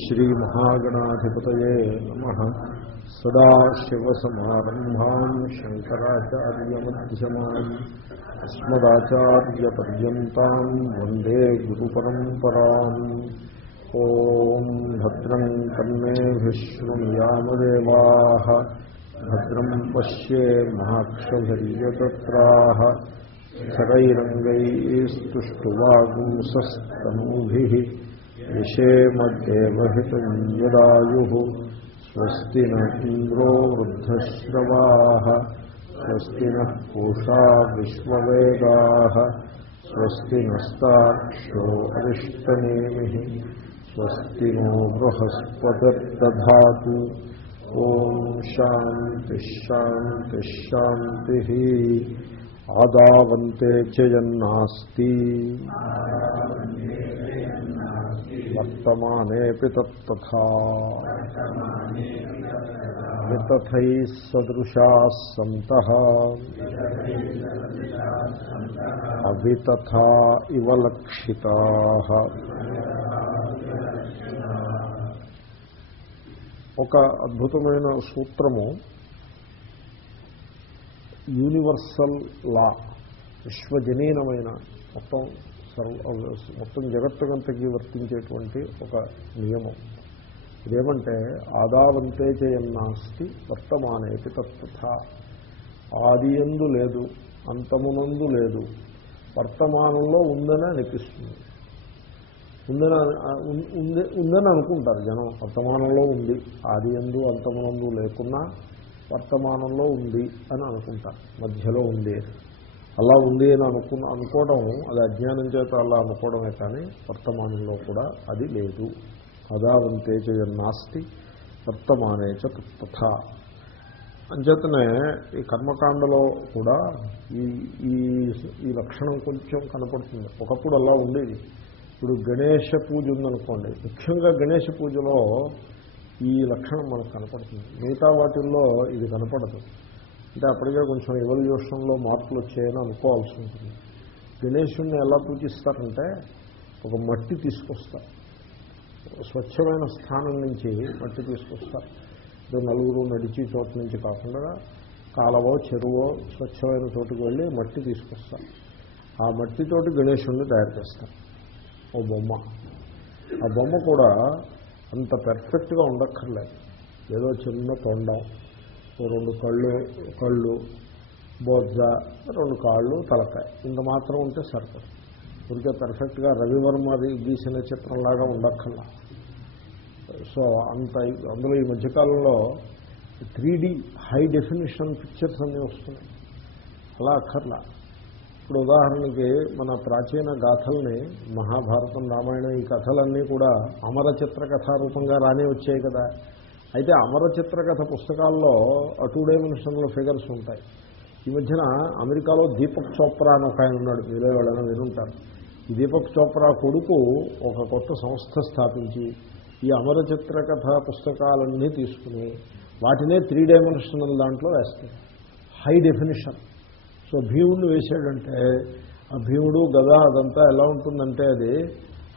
श्रीमहागणाधिपतये नमः। सदाशिवसमारम्भां शङ्कराचार्यमध्यमान् अस्मदाचार्यपर्यन्तां वन्दे गुरुपरम्पराम्। ॐ भद्रं कर्णेभिः शृणुयामदेवाः भद्रं पश्येमाक्षभिर्यजत्राः स्थिरैरङ्गैस्तुष्टुवागुंसस्तनूभिः यशेमदेवहितं यदायुः। स्वस्ति न इन्द्रो वृद्धश्रवाः स्वस्ति नः पूषा विश्ववेदाः स्वस्ति नस्ताक्षो अरिष्टनेमिः स्वस्ति नो बृहस्पतिर्दधातु। ॐ शान्तिः शान्तिः शान्तिः। आदावन्ते च यन्नास्ति वर्तमानेऽपि तत्तथा वितथैः सदृशाः सन्तः अवितथा इव लक्षिताः। ఒక అద్భుతమైన సూత్రము, యూనివర్సల్ లా, విశ్వజనీనమైన మొత్తం జగత్తుకంతకి వర్తించేటువంటి ఒక నియమం. ఇదేమంటే ఆదావంతే చేయన్నాస్తి వర్తమానేతి తత్తథా. ఆదియందు లేదు, అంతమునందు లేదు, వర్తమానంలో ఉందని అనిపిస్తుంది. ఉందని అనుకుంటారు జనం. వర్తమానంలో ఉంది, ఆదియందు అంతమునందు లేకున్నా వర్తమానంలో ఉంది అని అనుకుంటారు, మధ్యలో ఉంది. అలా ఉంది అని అనుకోవడం అది అజ్ఞానం చేత అలా అనుకోవడమే, కానీ వర్తమానంలో కూడా అది లేదు. అదావంతే చేయన్నాస్తి వర్తమానే చ తథా. అంచేతనే ఈ కర్మకాండలో కూడా ఈ లక్షణం కొంచెం కనపడుతుంది. ఒకప్పుడు అలా ఉండేది. ఇప్పుడు గణేష పూజ ఉందనుకోండి, ముఖ్యంగా గణేష పూజలో ఈ లక్షణం మనకు కనపడుతుంది. మిగతా వాటిల్లో ఇది కనపడదు. అంటే అప్పటికే కొంచెం ఎవల్యూషన్లో మార్పులు వచ్చాయని అనుకోవాల్సి ఉంటుంది. గణేశుణ్ణి ఎలా పూజిస్తారంటే ఒక మట్టి తీసుకొస్తారు, స్వచ్ఛమైన స్థానం నుంచి మట్టి తీసుకొస్తారు. ఇప్పుడు నలుగురు నడిచి చోట నుంచి కాకుండా కాలవో చెరువో స్వచ్ఛమైన చోటుకు వెళ్ళి మట్టి తీసుకొస్తారు. ఆ మట్టితోటి గణేశుణ్ణి తయారు చేస్తారు. ఓ బొమ్మ. ఆ బొమ్మ కూడా అంత పెర్ఫెక్ట్గా ఉండక్కర్లేదు. ఏదో చిన్న తొండం, రెండు కళ్ళు, బొజ్జ, రెండు కాళ్ళు, తలకాయ, ఇంత మాత్రం ఉంటే సరిపడు. ఊరికే పెర్ఫెక్ట్గా రవివర్మ గీసిన చిత్రంలాగా ఉండక్కర్లా. సో అందులో ఈ మధ్యకాలంలో 3D హై డెఫినిషన్ పిక్చర్స్ అన్నీ వస్తున్నాయి. అలా అక్కర్లా. ఇప్పుడు ఉదాహరణకి మన ప్రాచీన గాథల్ని, మహాభారతం, రామాయణం, ఈ కథలన్నీ కూడా అమర చిత్రకథారూపంగా రానే వచ్చాయి కదా. అయితే అమర చిత్రకథ పుస్తకాల్లో 2 డైమెన్షన్ల ఫిగర్స్ ఉంటాయి. ఈ మధ్యన అమెరికాలో దీపక్ చోప్రా అని ఒక ఆయన ఉన్నాడు, మీరే వాళ్ళని వినుంటారు. ఈ దీపక్ చోప్రా కొడుకు ఒక కొత్త సంస్థ స్థాపించి ఈ అమర చిత్రకథ పుస్తకాలన్నీ తీసుకుని వాటినే 3 డైమెన్షనల్ దాంట్లో వేస్తాయి, హై డెఫినిషన్. సో భీముడిని వేసాడంటే ఆ భీముడు గద అదంతా ఎలా ఉంటుందంటే అది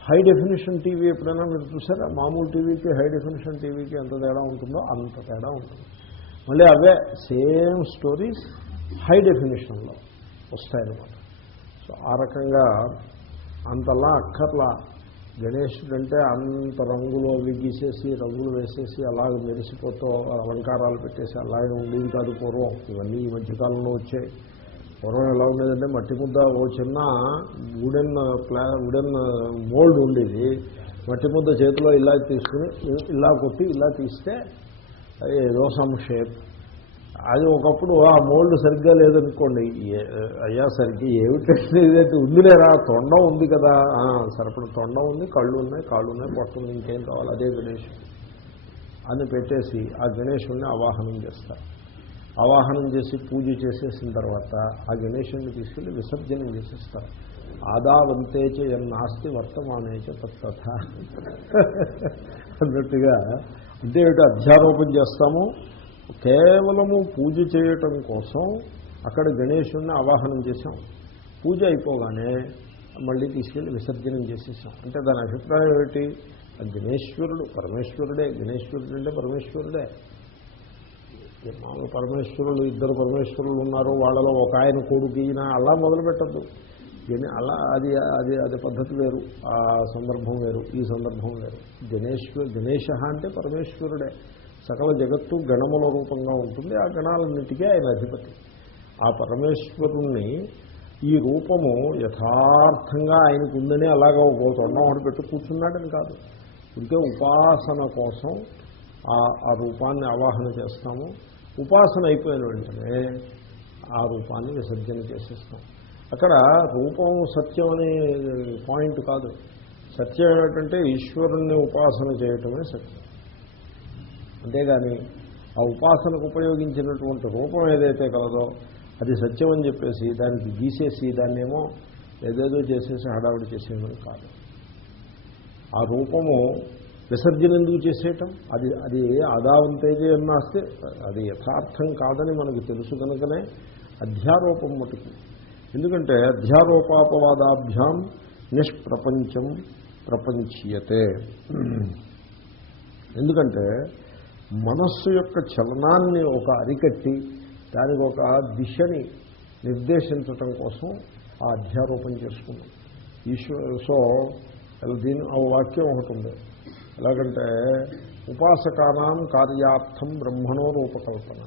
హై డెఫినిషన్ టీవీ. ఎప్పుడైనా మీరు చూసారా? మామూలు టీవీకి హై డెఫినిషన్ టీవీకి ఎంత తేడా ఉంటుందో అంత తేడా ఉంటుంది. మళ్ళీ అవే సేమ్ స్టోరీస్ హై డెఫినిషన్లో వస్తాయన్నమాట. సో ఆ రకంగా అంతలా అక్కర్లా. గణేశుడు అంటే అంత రంగులు అవి గీసేసి, రంగులు వేసేసి, అలాగే మెరిసిపోతూ అలంకారాలు పెట్టేసి అలాగే ఉండేది కాదు పూర్వం. ఇవన్నీ ఈ మధ్యకాలంలో వచ్చాయి. పూర్వం ఎలా ఉండేదంటే మట్టి ముద్ద, ఓ చిన్న వుడెన్ మోల్డ్ ఉండేది. మట్టి ముద్ద చేతిలో ఇలా తీసుకుని ఇలా కొట్టి ఇలా తీస్తే ఏదో సమ్ షేప్. అది ఒకప్పుడు ఆ మోల్డ్ సరిగ్గా లేదనుకోండి, అయ్యా సరిగ్గా ఏమిటంటే ఉందిలేరా, తొండం ఉంది కదా, సరిపడ తొండం ఉంది, కళ్ళు ఉన్నాయి, కాళ్ళు ఉన్నాయి, పొట్టుంది, ఇంకేం కావాలి, అదే గణేశుడు అని పెట్టేసి ఆ గణేశుడిని ఆవాహనం చేస్తారు. ఆవాహనం చేసి పూజ చేసేసిన తర్వాత ఆ గణేశుడిని తీసుకెళ్ళి విసర్జనం చేసేస్తారు. ఆదావంతేచ యన్నాస్తి వర్తమానేచ తత్తథా అన్నట్టుగా. అంటే ఏమిటి, అధ్యారోపణ చేస్తాము, కేవలము పూజ చేయటం కోసం అక్కడ గణేశుడిని ఆవాహనం చేశాం. పూజ అయిపోగానే మళ్ళీ తీసుకెళ్ళి విసర్జనం చేసేసాం. అంటే దాని అభిప్రాయం ఏమిటి? గణేశ్వరుడు పరమేశ్వరుడే, గణేశ్వరుడు అంటే పరమేశ్వరుడే. మామూలు పరమేశ్వరులు, ఇద్దరు పరమేశ్వరులు ఉన్నారు, వాళ్ళలో ఒక ఆయన కొడుకు ఈయన అలా మొదలుపెట్టద్దు. అలా అది అది అది పద్ధతి వేరు, ఆ సందర్భం వేరు, ఈ సందర్భం వేరు. గణేశ అంటే పరమేశ్వరుడే. సకల జగత్తు గణముల రూపంగా ఉంటుంది, ఆ గణాలన్నిటికీ ఆయన అధిపతి. ఆ పరమేశ్వరుణ్ణి ఈ రూపము యథార్థంగా ఆయనకు ఉందని అలాగా ఒక తొండం ఒకటి పెట్టి కూర్చున్నాడని కాదు. ఇంకే ఉపాసన కోసం ఆ రూపాన్ని ఆవాహన చేస్తాము. ఉపాసన అయిపోయిన వెంటనే ఆ రూపాన్ని విసర్జన చేసేస్తాం. అక్కడ రూపం సత్యం అనే పాయింట్ కాదు. సత్యం ఏమిటంటే ఈశ్వరుణ్ణి ఉపాసన చేయటమే సత్యం. అంతేగాని ఆ ఉపాసనకు ఉపయోగించినటువంటి రూపం ఏదైతే కలదో అది సత్యం అని చెప్పేసి దానికి గీసేసి దాన్నేమో ఏదేదో చేసేసి హడావిడి చేసేయమని కాదు. ఆ రూపము విసర్జన ఎందుకు చేసేయటం? అది ఆదావంతేజే అన్నాస్తే అది యథార్థం కాదని మనకు తెలుసు కనుకనే అధ్యారోపం మటుకు. ఎందుకంటే అధ్యారోపాపవాదాభ్యాం నిష్ప్రపంచం ప్రపంచీయతే. ఎందుకంటే మనస్సు యొక్క చలనాన్ని ఒక అరికట్టి దానికి ఒక దిశని నిర్దేశించటం కోసం ఆ అధ్యారోపణ చేసుకున్నాం. సో దీని ఆ వాక్యం ఒకటి ఉంది. ఎలాగంటే ఉపాసకానాం కార్యార్థం బ్రహ్మణో రూపకల్పన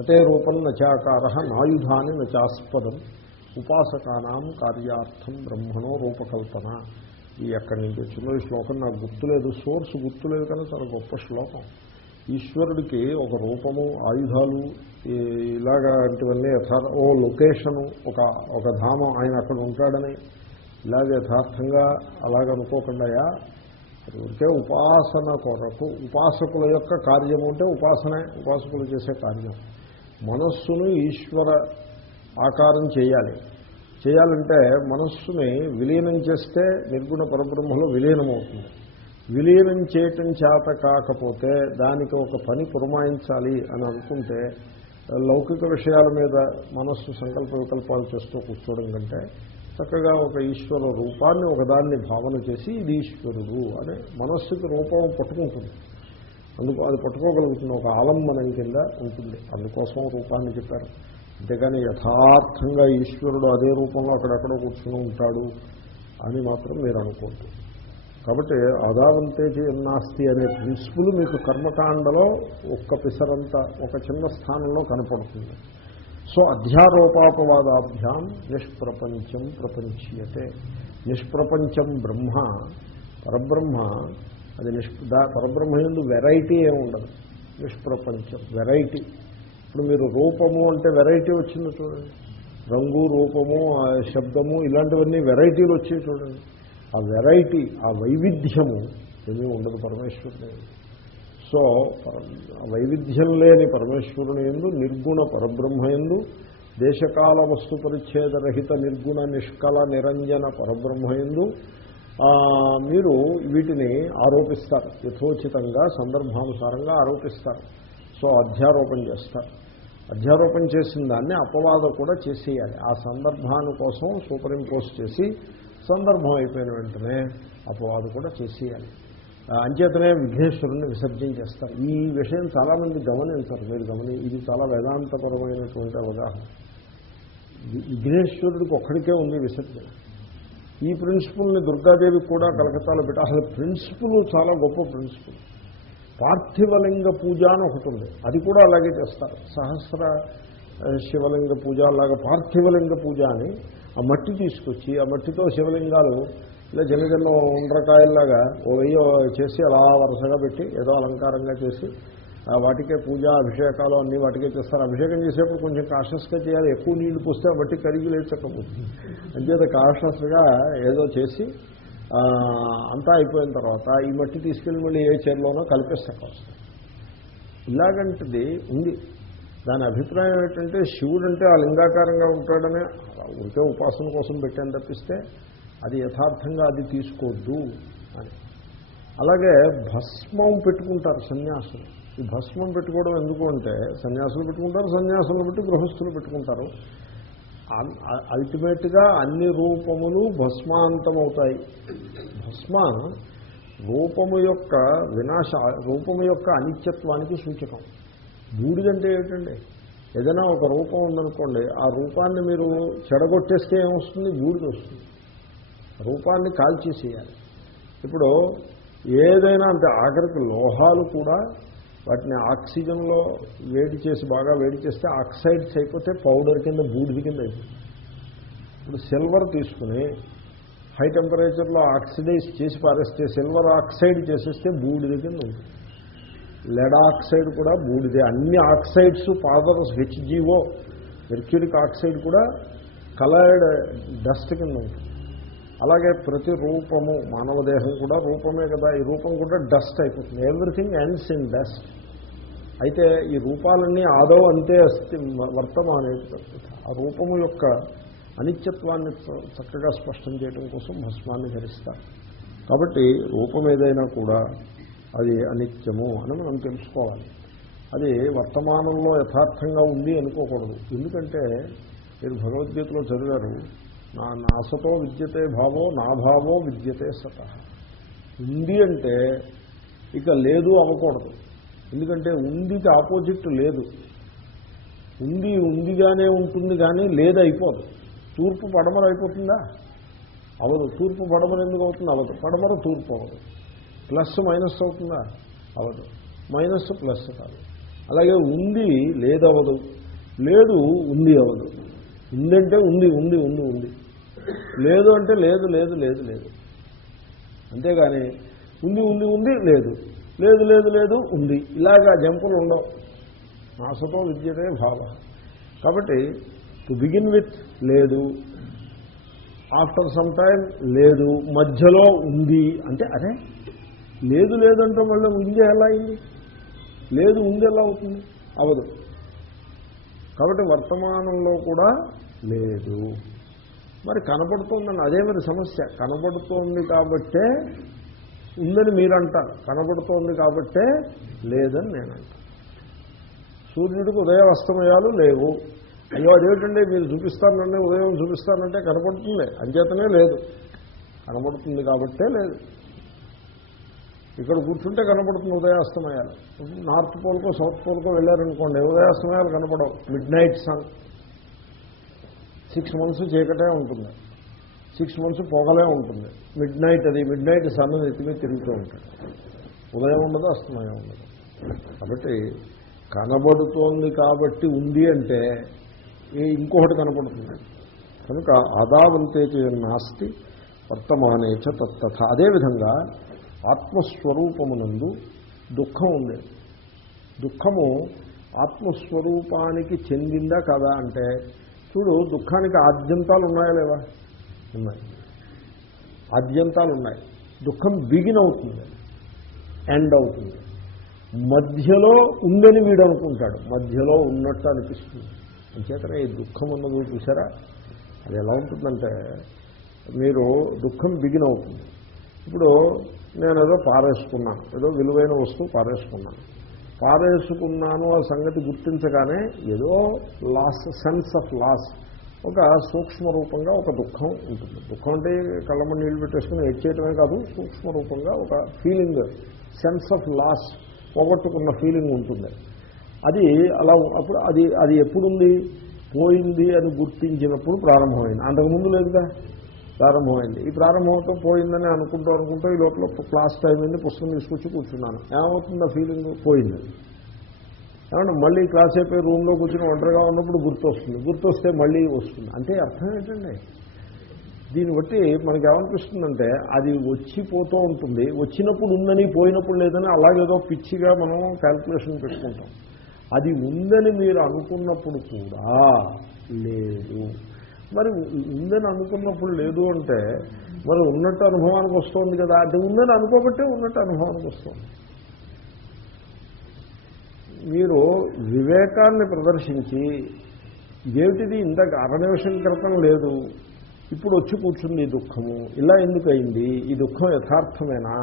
అతే రూపం నచాకార నాయుధాని నచాస్పదం ఉపాసకానాం కార్యార్థం బ్రహ్మణో రూపకల్పన. ఈ ఎక్కడి నుంచి వచ్చిందో ఈ శ్లోకం నాకు గుర్తులేదు, సోర్స్ గుర్తులేదు, కానీ చాలా గొప్ప శ్లోకం. ఈశ్వరుడికి ఒక రూపము, ఆయుధాలు ఇలాంటివన్నీ లొకేషను, ఒక ధామం, ఆయన అక్కడ ఉంటాడని ఇలాగ యథార్థంగా అలాగనుకోకుండా ఉంటే ఉపాసన కొరకు ఉపాసకుల యొక్క కార్యము అంటే ఉపాసనే, ఉపాసకులు చేసే కార్యం. మనస్సును ఈశ్వర ఆకారం చేయాలంటే మనస్సుని విలీనం చేస్తే నిర్గుణ పరబ్రహ్మలో విలీనమవుతుంది. విలీనం చేయటం చేత కాకపోతే దానికి ఒక పని పురమాయించాలి అని అనుకుంటే లౌకిక విషయాల మీద మనస్సు సంకల్ప వికల్పాలు చేస్తూ కూర్చోవడం కంటే చక్కగా ఒక ఈశ్వర రూపాన్ని ఒకదాన్ని భావన చేసి ఇది ఈశ్వరుడు అనే మనస్సుకి రూపం పట్టుకుంటుంది. అందుకు అది పట్టుకోగలుగుతుంది, ఒక ఆలంబనం కింద ఉంటుంది. అందుకోసం రూపాన్ని చెప్పారు. అంతేగాని యథార్థంగా ఈశ్వరుడు అదే రూపంలో అక్కడెక్కడో కూర్చుని ఉంటాడు అని మాత్రం మీరు అనుకోండి. కాబట్టి ఆదావంతేజీ నాస్తి అనే ప్రిన్సిపుల్ మీకు కర్మకాండలో ఒక్క పిసరంత ఒక చిన్న స్థానంలో కనపడుతుంది. సో అధ్యారోపాపవాదాభ్యాం నిష్ప్రపంచం ప్రపంచీయతే. నిష్ప్రపంచం బ్రహ్మ, పరబ్రహ్మ, అది పరబ్రహ్మ యందు వెరైటీ ఏమి ఉండదు. నిష్ప్రపంచం వెరైటీ. ఇప్పుడు మీరు రూపము అంటే వెరైటీ వచ్చిందో చూడండి, రంగు, రూపము, శబ్దము ఇలాంటివన్నీ వెరైటీలు వచ్చాయి చూడండి. ఆ వెరైటీ, ఆ వైవిధ్యము ఏమీ ఉండదు పరమేశ్వరుని. సో వైవిధ్యం లేని పరమేశ్వరుని యందు, నిర్గుణ పరబ్రహ్మ యందు, దేశకాల వస్తు పరిచ్ఛేదరహిత నిర్గుణ నిష్కల నిరంజన పరబ్రహ్మ యందు మీరు వీటిని ఆరోపిస్తారు, యథోచితంగా సందర్భానుసారంగా ఆరోపిస్తారు. సో అధ్యారోపణ చేస్తారు. అధ్యారోపణ చేసిన దాన్ని అపవాదం కూడా చేసేయాలి. ఆ సందర్భాన్ని కోసం సూపర్ ఇంపోజ్ చేసి సందర్భం అయిపోయిన వెంటనే అపవాదం కూడా చేసేయాలి. అంచేతనే విఘ్నేశ్వరుణ్ణి విసర్జన చేస్తారు. ఈ విషయం చాలామంది గమనించారు. మీరు ఇది చాలా వేదాంతపరమైనటువంటి అవగాహన. విఘ్నేశ్వరుడికి ఒక్కడికే ఉంది విసర్జన. ఈ ప్రిన్సిపుల్ని దుర్గాదేవికి కూడా కలకత్తాలో పెట్టి, అసలు ప్రిన్సిపుల్ చాలా గొప్ప ప్రిన్సిపుల్. పార్థివలింగ పూజ అని ఒకటి ఉంది, అది కూడా అలాగే చేస్తారు. సహస్ర శివలింగ పూజ అలాగా పార్థివలింగ పూజ అని ఆ మట్టి తీసుకొచ్చి ఆ మట్టితో శివలింగాలు ఇలా చిన్న ఉండ్రకాయల్లాగా ఓ వెయ్యి చేసి అలా వరుసగా పెట్టి ఏదో అలంకారంగా చేసి వాటికే పూజ అభిషేకాలు అన్నీ వాటికే చేస్తారు. అభిషేకం చేసేప్పుడు కొంచెం కాషస్గా చేయాలి, ఎక్కువ నీళ్లు పోస్తే ఆ మట్టి కరిగి లేచకపోతుంది. అంచేత కాషస్గా ఏదో చేసి అంతా అయిపోయిన తర్వాత ఈ మట్టి తీసుకెళ్ళి మళ్ళీ ఏ చీరలోనో కలిపేస్తాకొస్తాం. ఇలాగంటిది ఉంది. దాని అభిప్రాయం ఏంటంటే శివుడు అంటే ఆ లింగాకారంగా ఉంటాడనే ఉంటే ఉపాసన కోసం పెట్టాను తప్పిస్తే అది యథార్థంగా అది తీసుకోవద్దు అని. అలాగే భస్మం పెట్టుకుంటారు సన్యాసులు. ఈ భస్మం పెట్టుకోవడం ఎందుకు అంటే సన్యాసులు పెట్టుకుంటారు, సన్యాసులను బట్టి గృహస్థులు పెట్టుకుంటారు. అల్టిమేట్గా అన్ని రూపములు భస్మాంతమవుతాయి. భస్మ రూపము యొక్క రూపము యొక్క అనిత్యత్వానికి సూచకం. బూడిదంటే ఏమిటండి? ఏదైనా ఒక రూపం ఉందనుకోండి, ఆ రూపాన్ని మీరు చెడగొట్టేస్తే ఏమొస్తుంది? బూడిద వస్తుంది. రూపాన్ని కాల్చేసేయాలి. ఇప్పుడు ఏదైనా అంటే ఆఖరికి లోహాలు కూడా వాటిని ఆక్సిజన్లో వేడి చేసి బాగా వేడి చేస్తే ఆక్సైడ్స్ అయిపోతే పౌడర్ కింద బూడిద కింద అయిపోతుంది. ఇప్పుడు సిల్వర్ తీసుకుని హై టెంపరేచర్లో ఆక్సిడైజ్ చేసి పారేస్తే సిల్వర్ ఆక్సైడ్ చేసేస్తే బూడిద కింద ఉంటుంది. లెడ్ ఆక్సైడ్ కూడా బూడిదే. అన్ని ఆక్సైడ్స్ పాదరస్ హెచ్జిఓ మెర్క్యూరిక్ ఆక్సైడ్ కూడా కలర్డ్ డస్ట్ కింద ఉంటుంది. అలాగే ప్రతి రూపము, మానవ దేహం కూడా రూపమే కదా, ఈ రూపం కూడా డస్ట్ అయిపోతుంది. Everything ends in dust. అయితే ఈ రూపాలన్నీ ఆదో అంతే అస్తి వర్తమానే. ఆ రూపము యొక్క అనిత్యత్వాన్ని చక్కగా స్పష్టం చేయడం కోసం భస్మాన్ని ధరిస్తారు. కాబట్టి రూపం ఏదైనా కూడా అది అనిత్యము అని మనం తెలుసుకోవాలి. అది వర్తమానంలో యథార్థంగా ఉంది అనుకోకూడదు. ఎందుకంటే మీరు భగవద్గీతలో చదివారు, నాసతో విద్యతే భావో నా భావో విద్యతే సతః. ఉంది అంటే ఇక లేదు అవ్వకూడదు. ఎందుకంటే ఉందికి ఆపోజిట్ లేదు. ఉంది ఉందిగానే ఉంటుంది కానీ లేదు అయిపోదు. తూర్పు పడమర అయిపోతుందా? అవదు. తూర్పు పడమర ఎందుకు అవుతుంది? అవదు. పడమర తూర్పు అవదు. ప్లస్ మైనస్ అవుతుందా? అవదు. మైనస్ ప్లస్ కాదు. అలాగే ఉంది లేదవదు, లేదు ఉంది అవదు. ఉందంటే ఉంది ఉంది ఉంది ఉంది, లేదు అంటే లేదు లేదు లేదు లేదు. అంతేగాని ఉంది ఉంది ఉంది లేదు లేదు లేదు లేదు ఉంది, ఇలాగా జంపులు ఉండవు. నాసతో విద్యతే భావ. కాబట్టి టు బిగిన్ విత్ లేదు, ఆఫ్టర్ సమ్ టైం లేదు, మధ్యలో ఉంది అంటే అదే లేదు లేదంటే మళ్ళీ ఉంది ఎలా అయింది? లేదు ఉంది ఎలా అవుతుంది? అవదు. కాబట్టి వర్తమానంలో కూడా లేదు. మరి కనపడుతోందని అదే మరి సమస్య. కనపడుతోంది కాబట్టే ఉందని మీరంటారు, కనపడుతోంది కాబట్టే లేదని నేనంటాను. సూర్యుడికి ఉదయం అస్తమయాలు లేవు. అయ్యో అదేమిటండి మీరు చూపిస్తానంటే ఉదయం చూపిస్తానంటే కనపడుతుంది, అంచేతనే లేదు. కనపడుతుంది కాబట్టే లేదు. ఇక్కడ కూర్చుంటే కనపడుతుంది ఉదయాస్తమయాలు. నార్త్ పోల్కో సౌత్ పోల్కో వెళ్ళారనుకోండి, ఉదయాస్తమయాలు కనపడవు. Mid night sun. 6 months చీకటే ఉంటుంది, 6 months పొగలే ఉంటుంది. మిడ్ నైట్, అది మిడ్ నైట్ సన్ ఎత్తిమీ తిరుగుతూ ఉంటాడు. ఉదయం ఉండదు, అస్తమయం ఉండదు. కాబట్టి కనబడుతోంది కాబట్టి ఉంది అంటే ఇంకొకటి కనపడుతుంది. కనుక ఆదావంతే నాస్తి వర్తమానేచ తత్తథ. అదేవిధంగా ఆత్మస్వరూపమునందు దుఃఖం ఉంది. దుఃఖము ఆత్మస్వరూపానికి చెందిందా కదా అంటే, చూడు దుఃఖానికి ఆద్యంతాలు ఉన్నాయా లేవా? ఉన్నాయి. ఆద్యంతాలు ఉన్నాయి. దుఃఖం బిగిన్ అవుతుంది, ఎండ్ అవుతుంది. మధ్యలో ఉందని వీడు అనుకుంటాడు, మధ్యలో ఉన్నట్టు అనిపిస్తుంది. అంచేతనే ఈ దుఃఖం ఉన్నది చూసారా, అది ఎలా ఉంటుందంటే, మీరు దుఃఖం బిగిన్ అవుతుంది. ఇప్పుడు నేను ఏదో పారేసుకున్నాను, ఏదో విలువైన వస్తువు పారేసుకున్నాను ఆ సంగతి గుర్తించగానే ఏదో లాస్, సెన్స్ ఆఫ్ లాస్, ఒక సూక్ష్మ రూపంగా ఒక దుఃఖం ఉంటుంది. దుఃఖం అంటే కళ్ళమ్మ నీళ్ళు పెట్టేసుకుని ఏడ్చేయటమే కాదు, సూక్ష్మ రూపంగా ఒక ఫీలింగ్, సెన్స్ ఆఫ్ లాస్, పోగొట్టుకున్న ఫీలింగ్ ఉంటుంది. అది అలా అప్పుడు అది ఎప్పుడుంది? పోయింది అని గుర్తించినప్పుడు ప్రారంభమైంది. అంతకుముందు లేదుగా, ప్రారంభమైంది. ఈ ప్రారంభంతో పోయిందని అనుకుంటూ ఈ లోపల క్లాస్ టైం అయింది, పుస్తకం తీసుకొచ్చి కూర్చున్నాను. ఏమవుతుంది? ఆ ఫీలింగ్ పోయింది. ఏమన్నా మళ్ళీ క్లాస్ అయిపోయి రూమ్లో కూర్చుని ఒంటరిగా ఉన్నప్పుడు గుర్తొస్తే మళ్ళీ వస్తుంది. అంటే అర్థం ఏంటండి? దీన్ని బట్టి మనకి ఏమనిపిస్తుందంటే, అది వచ్చిపోతూ ఉంటుంది. వచ్చినప్పుడు ఉందని, పోయినప్పుడు లేదని అలాగేదో పిచ్చిగా మనం క్యాల్కులేషన్ పెట్టుకుంటాం. అది ఉందని మీరు అనుకున్నప్పుడు కూడా లేదు. మరి ఉందని అనుకున్నప్పుడు లేదు అంటే మరి ఉన్నట్టు అనుభవానికి వస్తుంది కదా. అంటే ఉందని అనుకోబట్టే ఉన్నట్టు అనుభవానికి వస్తుంది. మీరు వివేకాన్ని ప్రదర్శించి ఏమిటిది ఇందాక 6 నిమిషం క్రితం లేదు, ఇప్పుడు వచ్చి కూర్చుంది ఈ దుఃఖము, ఇలా ఎందుకయింది, ఈ దుఃఖం యథార్థమేనా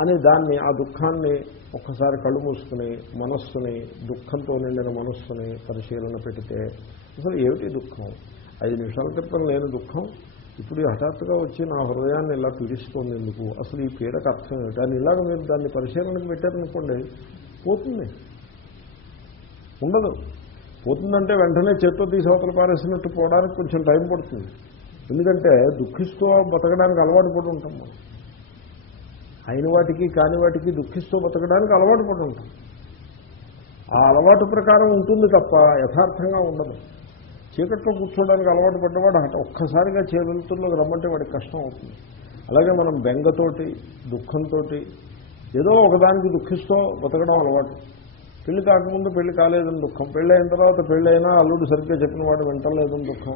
అని దాన్ని, ఆ దుఃఖాన్ని ఒక్కసారి కళ్ళు మూసుకుని మనస్సుని, దుఃఖంతో నిండిన మనస్సుని పరిశీలన పెడితే అసలు ఏమిటి దుఃఖం, 5 నిమిషాల క్రితం లేని దుఃఖం ఇప్పుడు హఠాత్తుగా వచ్చి నా హృదయాన్ని ఇలా పీడిస్తోంది ఎందుకు, అసలు ఈ పీడకు అర్థం ఏమిటి అని ఇలాగ మీరు దాన్ని పరిశీలనకు పెట్టారనుకోండి, పోతుంది. ఉండదు. పోతుందంటే వెంటనే చేత్తో తీసి అవతల పారేసినట్టు పోవడానికి కొంచెం టైం పడుతుంది. ఎందుకంటే దుఃఖిస్తూ బతకడానికి అలవాటు పడి ఉంటాం మనం. అయిన వాటికి కాని వాటికి దుఃఖిస్తూ బతకడానికి అలవాటు పడి ఉంటాం. ఆ అలవాటు ప్రకారం ఉంటుంది తప్ప యథార్థంగా ఉండదు. చీకట్లో కూర్చోడానికి అలవాటు పడ్డవాడు ఒక్కసారిగా వెలుతురులోకి రమ్మంటే వాడికి కష్టం అవుతుంది. అలాగే మనం బెంగతోటి దుఃఖంతో ఏదో ఒకదానికి దుఃఖిస్తూ బతకడం అలవాటు. పెళ్లి కాకముందు పెళ్లి కాలేదని దుఃఖం, పెళ్ళి అయిన తర్వాత పెళ్ళి అయినా అల్లుడు సరిగ్గా చెప్పిన వాడు వింటలేదని దుఃఖం,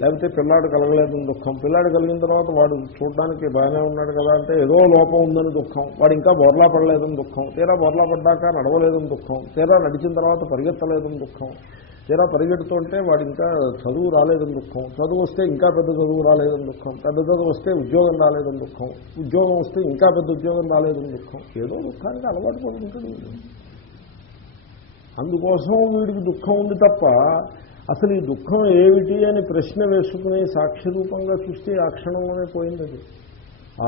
లేకపోతే పిల్లాడు కలగలేదని దుఃఖం, పిల్లాడు కలిగిన తర్వాత వాడు చూడడానికి బాగానే ఉన్నాడు కదా అంటే ఏదో లోపం ఉందని దుఃఖం, వాడు ఇంకా బోర్లా పడలేదని దుఃఖం, తీరా బోర్లా పడ్డాక నడవలేదని దుఃఖం, తీరా నడిచిన తర్వాత పరిగెత్తలేదని దుఃఖం, తీరా పరిగెడుతుంటే వాడు ఇంకా చదువు రాలేదని దుఃఖం, చదువు వస్తే ఇంకా పెద్ద చదువు రాలేదని దుఃఖం, పెద్ద చదువు వస్తే ఉద్యోగం రాలేదని దుఃఖం, ఉద్యోగం వస్తే ఇంకా పెద్ద ఉద్యోగం రాలేదని దుఃఖం, ఏదో దుఃఖానికి అలవాటు పడి ఉంటాడు. అందుకోసం వీడికి దుఃఖం ఉంది తప్ప అసలు ఈ దుఃఖం ఏమిటి అని ప్రశ్న వేసుకుని సాక్షి రూపంగా చూస్తే ఆ క్షణంలోనే పోయింది. అది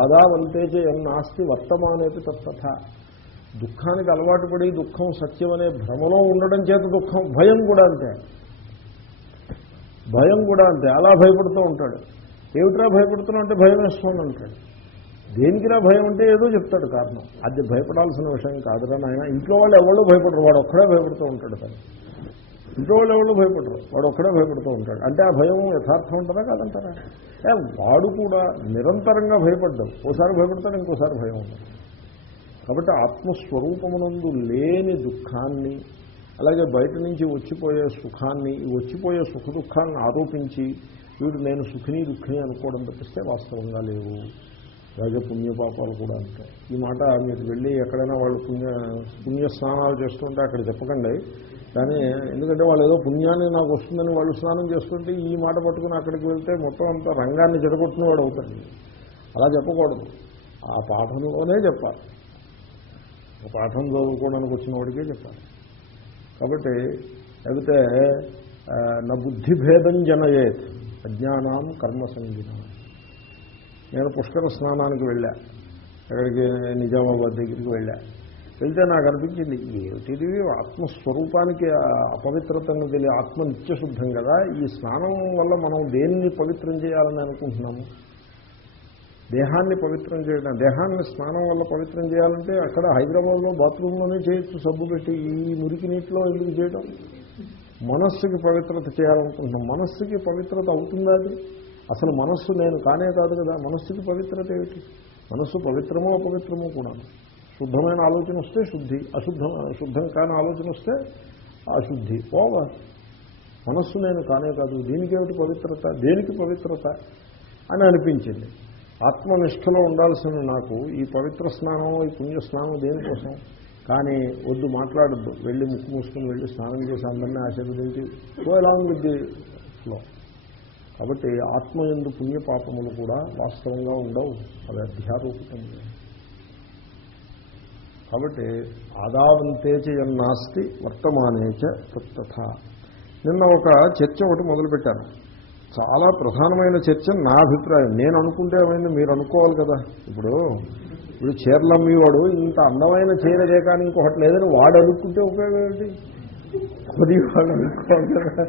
ఆదావంతేజ ఎన్నాస్తి వర్తమానేది తత్తథ. దుఃఖానికి అలవాటు పడి దుఃఖం సత్యం అనే భ్రమలో ఉండడం చేత దుఃఖం. భయం కూడా అంతే, భయం కూడా అంతే. అలా భయపడుతూ ఉంటాడు. ఏమిట్రా భయపడుతున్నావు అంటే భయం వేస్తుంది అంటాడు. దేనికిరా భయం అంటే ఏదో చెప్తాడు కారణం. అది భయపడాల్సిన విషయం కాదురా నాయన. ఇంట్లో వాళ్ళు ఎవరో భయపడరు, వాడు ఒక్కడే భయపడుతూ ఉంటాడు. కానీ ఇంట్లో వాళ్ళు ఎవరో భయపడరు, వాడు ఒక్కడే భయపడుతూ ఉంటాడు. అంటే ఆ భయం యథార్థం ఉంటుందా కాదంటారా? వాడు కూడా నిరంతరంగా భయపడ్డాం. ఓసారి భయపడతాడు, ఇంకోసారి భయం ఉంటుంది. కాబట్టి ఆత్మస్వరూపమునందు లేని దుఃఖాన్ని, అలాగే బయట నుంచి వచ్చిపోయే సుఖాన్ని, వచ్చిపోయే సుఖ దుఃఖాన్ని ఆరోపించి వీడు నేను సుఖిని దుఃఖిని అనుకోవడం తప్పిస్తే వాస్తవంగా లేవు. అలాగే పుణ్యపాపాలు కూడా అంటాయి. ఈ మాట మీరు వెళ్ళి ఎక్కడైనా వాళ్ళు పుణ్య స్నానాలు చేస్తుంటే అక్కడ చెప్పకండి. కానీ ఎందుకంటే వాళ్ళు ఏదో పుణ్యాన్ని నాకు వస్తుందని వాళ్ళు స్నానం చేస్తుంటే ఈ మాట పట్టుకుని అక్కడికి వెళ్తే మొత్తం అంతా రంగాన్ని జడగొట్టిన వాడు అవుతాడు. అలా చెప్పకూడదు. ఆ పాఠంలోనే చెప్పాలి. ఆ పాఠం చదువుకోవడానికి వచ్చిన వాడికే చెప్పాలి. కాబట్టి లేకపోతే నా బుద్ధిభేదం జనయేత్ అజ్ఞానాం కర్మ సంగీతం. నేను పుష్కర స్నానానికి వెళ్ళా, అక్కడికి నిజామాబాద్ దగ్గరికి వెళ్తే నాకు అనిపించింది ఏమిటిది ఆత్మస్వరూపానికి అపవిత్రతను తెలియ, ఆత్మ నిత్యశుద్ధం కదా. ఈ స్నానం వల్ల మనం దేన్ని పవిత్రం చేయాలని అనుకుంటున్నాము? దేహాన్ని పవిత్రం చేయడం. దేహాన్ని స్నానం వల్ల పవిత్రం చేయాలంటే అక్కడ హైదరాబాద్లో బాత్రూంలోనే చేయొచ్చు సబ్బు పెట్టి. ఈ మురికి నీటిలో ఎందుకు చేయడం? మనస్సుకి పవిత్రత చేయాలనుకుంటున్నాం. మనస్సుకి పవిత్రత అవుతుందా? అది అసలు మనస్సు నేను కానే కాదు కదా. మనస్సుకి పవిత్రత ఏమిటి? మనస్సు పవిత్రమో అపవిత్రమో కూడా. శుద్ధమైన ఆలోచన వస్తే శుద్ధి, శుద్ధం కాని ఆలోచన వస్తే అశుద్ధి. ఓవర్. మనస్సు నేను కానే కాదు, దీనికేమిటి పవిత్రత, దేనికి పవిత్రత అని అనిపించింది. ఆత్మనిష్టలో ఉండాల్సిన నాకు ఈ పవిత్ర స్నానం, ఈ పుణ్యస్నానం దేనికోసం? కానీ వద్దు, మాట్లాడద్దు, వెళ్ళి ముక్కు మూసుకుని వెళ్ళి స్నానం చేసి అందరినీ ఆశీర్వదించి go along with the flow. కాబట్టి ఆత్మయందు పుణ్యపాపములు కూడా వాస్తవంగా ఉండవు, అవి అధ్యారూపితం. కాబట్టి ఆదావంతేచ యన్నాస్తి వర్తమానేచ తత్తథ. నిన్న ఒక చర్చ ఒకటి మొదలుపెట్టాను. చాలా ప్రధానమైన చర్చ నా అభిప్రాయం. నేను అనుకుంటే ఏమైంది, మీరు అనుకోవాలి కదా. ఇప్పుడు చీరలమ్మేవాడు ఇంత అందమైన చీరదే కానీ ఇంకొకటి లేదని వాడు అనుకుంటే ఉపయోగం ఏంటి? కొనివాళ్ళు అనుకోవాలి కదా.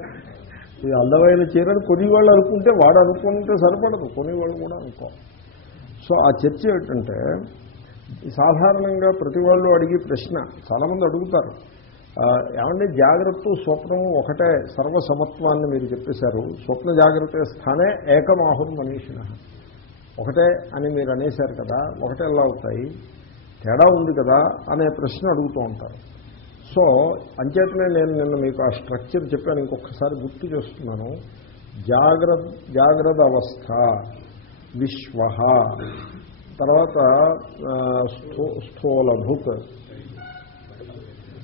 ఇది అందమైన చీరని కొనివాళ్ళు అనుకుంటే వాడు అనుకుంటే సరిపడదు, కొనివాళ్ళు కూడా అనుకో. సో ఆ చర్చ ఏంటంటే, సాధారణంగా ప్రతి వాళ్ళు అడిగే ప్రశ్న, చాలామంది అడుగుతారు, ఏమంటే జాగ్రత్త స్వప్నము ఒకటే, సర్వసమత్వాన్ని మీరు చెప్పేశారు, స్వప్న జాగ్రత్త స్థానే ఏకమాహుర్ మనీషిణ, ఒకటే అని మీరు అనేశారు కదా, ఒకటే ఎలా అవుతాయి, తేడా ఉంది కదా అనే ప్రశ్న అడుగుతూ ఉంటారు. సో అంచేతనే నేను నిన్న మీకు ఆ స్ట్రక్చర్ చెప్పాను, ఇంకొకసారి గుర్తు చేస్తున్నాను. జాగ్రత్త అవస్థ, విశ్వ, తర్వాత స్థూలభుక్,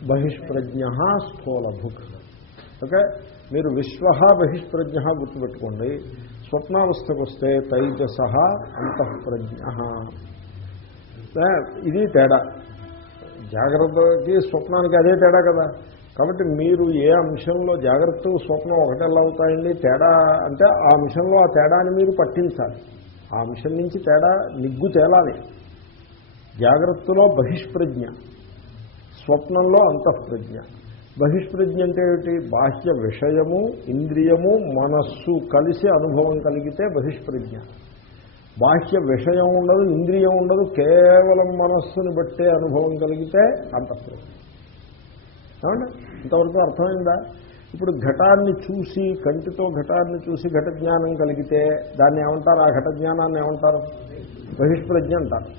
బహిష్ప్రజ్ఞ, స్థూలభుక్. ఓకే, మీరు విశ్వ బహిష్ప్రజ్ఞ గుర్తుపెట్టుకోండి. స్వప్నావస్థకు వస్తే తైజస అంతఃప్రజ్ఞ. ఇది తేడా. జాగ్రత్తకి స్వప్నానికి అదే తేడా కదా. కాబట్టి మీరు ఏ అంశంలో జాగ్రత్త స్వప్నం ఒకటి ఎలా అవుతాయండి, తేడా అంటే ఆ అంశంలో ఆ తేడాని మీరు పట్టించాలి. ఆ అంశం నుంచి తేడా నిగ్గు తేలాలి. జాగ్రత్తలో బహిష్ప్రజ్ఞ, స్వప్నంలో అంతఃప్రజ్ఞ. బహిష్ప్రజ్ఞ అంటే ఏమిటి? బాహ్య విషయము, ఇంద్రియము, మనస్సు కలిసి అనుభవం కలిగితే బహిష్ప్రజ్ఞ. బాహ్య విషయం ఉండదు, ఇంద్రియం ఉండదు, కేవలం మనస్సుని బట్టే అనుభవం కలిగితే అంతఃప్రజ్ఞ. ఏమండి ఇంతవరకు అర్థమైందా? ఇప్పుడు ఘటాన్ని చూసి, కంటితో ఘటాన్ని చూసి ఘట జ్ఞానం కలిగితే దాన్ని ఏమంటారు? ఆ ఘట జ్ఞానాన్ని ఏమంటారు? బహిష్ప్రజ్ఞ అంటారు.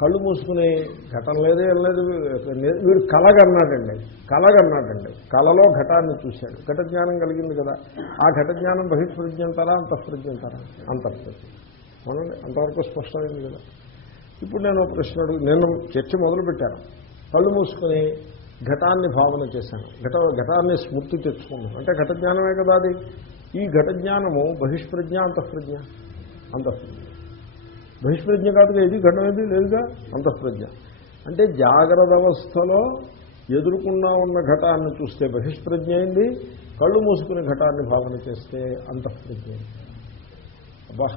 కళ్ళు మూసుకుని ఘటం లేదే ఏం లేదు, వీడు కలగన్నాడండి, కలలో ఘటాన్ని చూశాడు, ఘట జ్ఞానం కలిగింది కదా. ఆ ఘట జ్ఞానం బహిష్ప్రజ్ఞ అంటారా, అంతఃప్రజ్ఞ అంటారా? అంతఃప్రజ్ఞ. అవునండి, అంతవరకు స్పష్టమైంది కదా. ఇప్పుడు నేను ప్రశ్న నేను చర్చ మొదలుపెట్టాను. కళ్ళు మూసుకుని ఘటాన్ని భావన చేశాను, ఘటాన్ని స్మృతి తెచ్చుకున్నాను అంటే ఘట జ్ఞానమే కదా అది. ఈ ఘట జ్ఞానము బహిష్ప్రజ్ఞ, అంతఃప్రజ్ఞ? అంతఃప్రజ్ఞ. బహిష్ప్రజ్ఞ కాదుగా, ఏది ఘటన ఏది లేదుగా, అంతఃప్రజ్ఞ. అంటే జాగ్రత్త అవస్థలో ఎదురుకున్నా ఉన్న ఘటాన్ని చూస్తే బహిష్ప్రజ్ఞ అయింది, కళ్ళు మూసుకుని ఘటాన్ని భావన చేస్తే అంతఃప్రజ్ఞ అయింది. అబ్బా,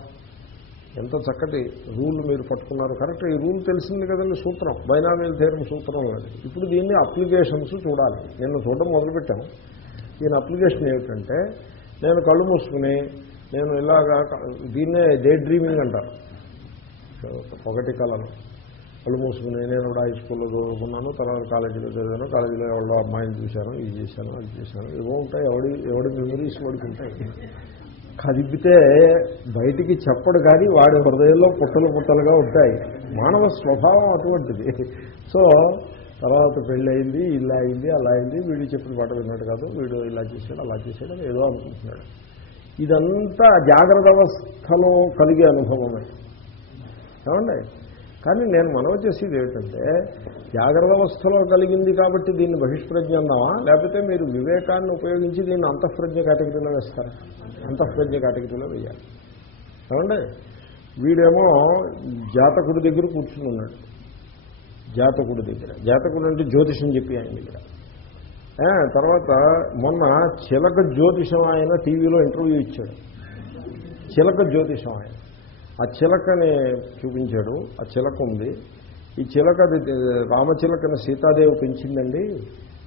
ఎంత చక్కటి రూల్ మీరు పట్టుకున్నారు. కరెక్ట్, ఈ రూల్ తెలిసింది కదండి, సూత్రం, బైనామియల్ థియరమ్ సూత్రం లేదు. ఇప్పుడు దీన్ని అప్లికేషన్స్ చూడాలి. నేను చూడడం మొదలుపెట్టాను. దీని అప్లికేషన్ ఏమిటంటే, నేను కళ్ళు మూసుకుని నేను ఇలాగా, దీన్నే డే డ్రీమింగ్ అంటారు, ఒకటి కళను. కళ్ళు మూసుకుని నేను కూడా హై స్కూల్లో చదువుకున్నాను, తర్వాత కాలేజీలో చదివాను, కాలేజీలో ఎవరో అమ్మాయిని చూశాను, ఇది చేశాను, అది చేశాను, ఏవో ఉంటాయి, ఎవడి మెమరీస్ వాడికి ఉంటాయి. కదిపితే బయటికి చెప్పడు కానీ వాడి హృదయంలో పుట్టలుగా ఉంటాయి. మానవ స్వభావం అటువంటిది. సో తర్వాత పెళ్ళయింది, ఇలా అయింది, అలా అయింది, వీడు చెప్పిన మాట విన్నాడు కాదు, వీడు ఇలా చేశాడు, అలా చేశాడు అని ఏదో అనుకుంటున్నాడు. ఇదంతా జాగ్రత్త అవస్థలో కలిగే అనుభవమే. ఏమండి, కానీ నేను మనవి చేసేది ఏమిటంటే, జాగ్రత్త అవస్థలో కలిగింది కాబట్టి దీన్ని బహిష్ప్రజ్ఞ అన్నావా, లేకపోతే మీరు వివేకాన్ని ఉపయోగించి దీన్ని అంతఃప్రజ్ఞ కేటగిరీలో వేస్తారా? అంతఃప్రజ్ఞ కేటగిరీలో వేయాలి. ఏమండి, వీడేమో జాతకుడి దగ్గర కూర్చుని ఉన్నాడు. జాతకుడు అంటే జ్యోతిషం చెప్పి ఆయన దగ్గర. తర్వాత మొన్న చిలక జ్యోతిషం ఆయన టీవీలో ఇంటర్వ్యూ ఇచ్చాడు. చిలక జ్యోతిషం ఆయన ఆ చిలకని చూపించాడు. ఆ చిలక ఉంది. ఈ చిలక రామచిలకని సీతాదేవి పెంచిందండి,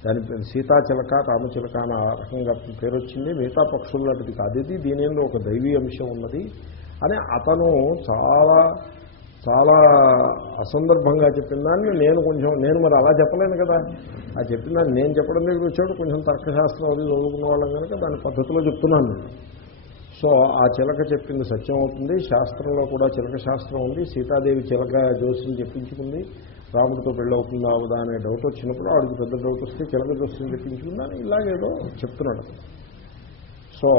దాని సీతాచిలక రామచిలక అని ఆ రకంగా పేరు వచ్చింది. మిగతా పక్షులకి కాదు ఇది, దీని మీద ఒక దైవీ అంశం ఉన్నది అని అతను చాలా చాలా అసందర్భంగా చెప్పిన దాన్ని నేను మరి అలా చెప్పలేను కదా. ఆ చెప్పిన దాన్ని నేను చెప్పడం దగ్గర వచ్చాడు. కొంచెం తర్కశాస్త్రం అది చదువుకున్న వాళ్ళం కనుక దాని పద్ధతిలో చెప్తున్నాను. సో ఆ చిలక చెప్పింది సత్యం అవుతుంది. శాస్త్రంలో కూడా చిలక శాస్త్రం ఉంది. సీతాదేవి చిలక జోస్యం చెప్పించుకుంది, రాముడితో పెళ్ళవుతుందా అవుదా అనే డౌట్ వచ్చినప్పుడు ఆవిడకి పెద్ద డౌట్ వస్తే చిలక జోస్యం చెప్పించుకుందా అని ఇలాగేదో చెప్తున్నాడు. సో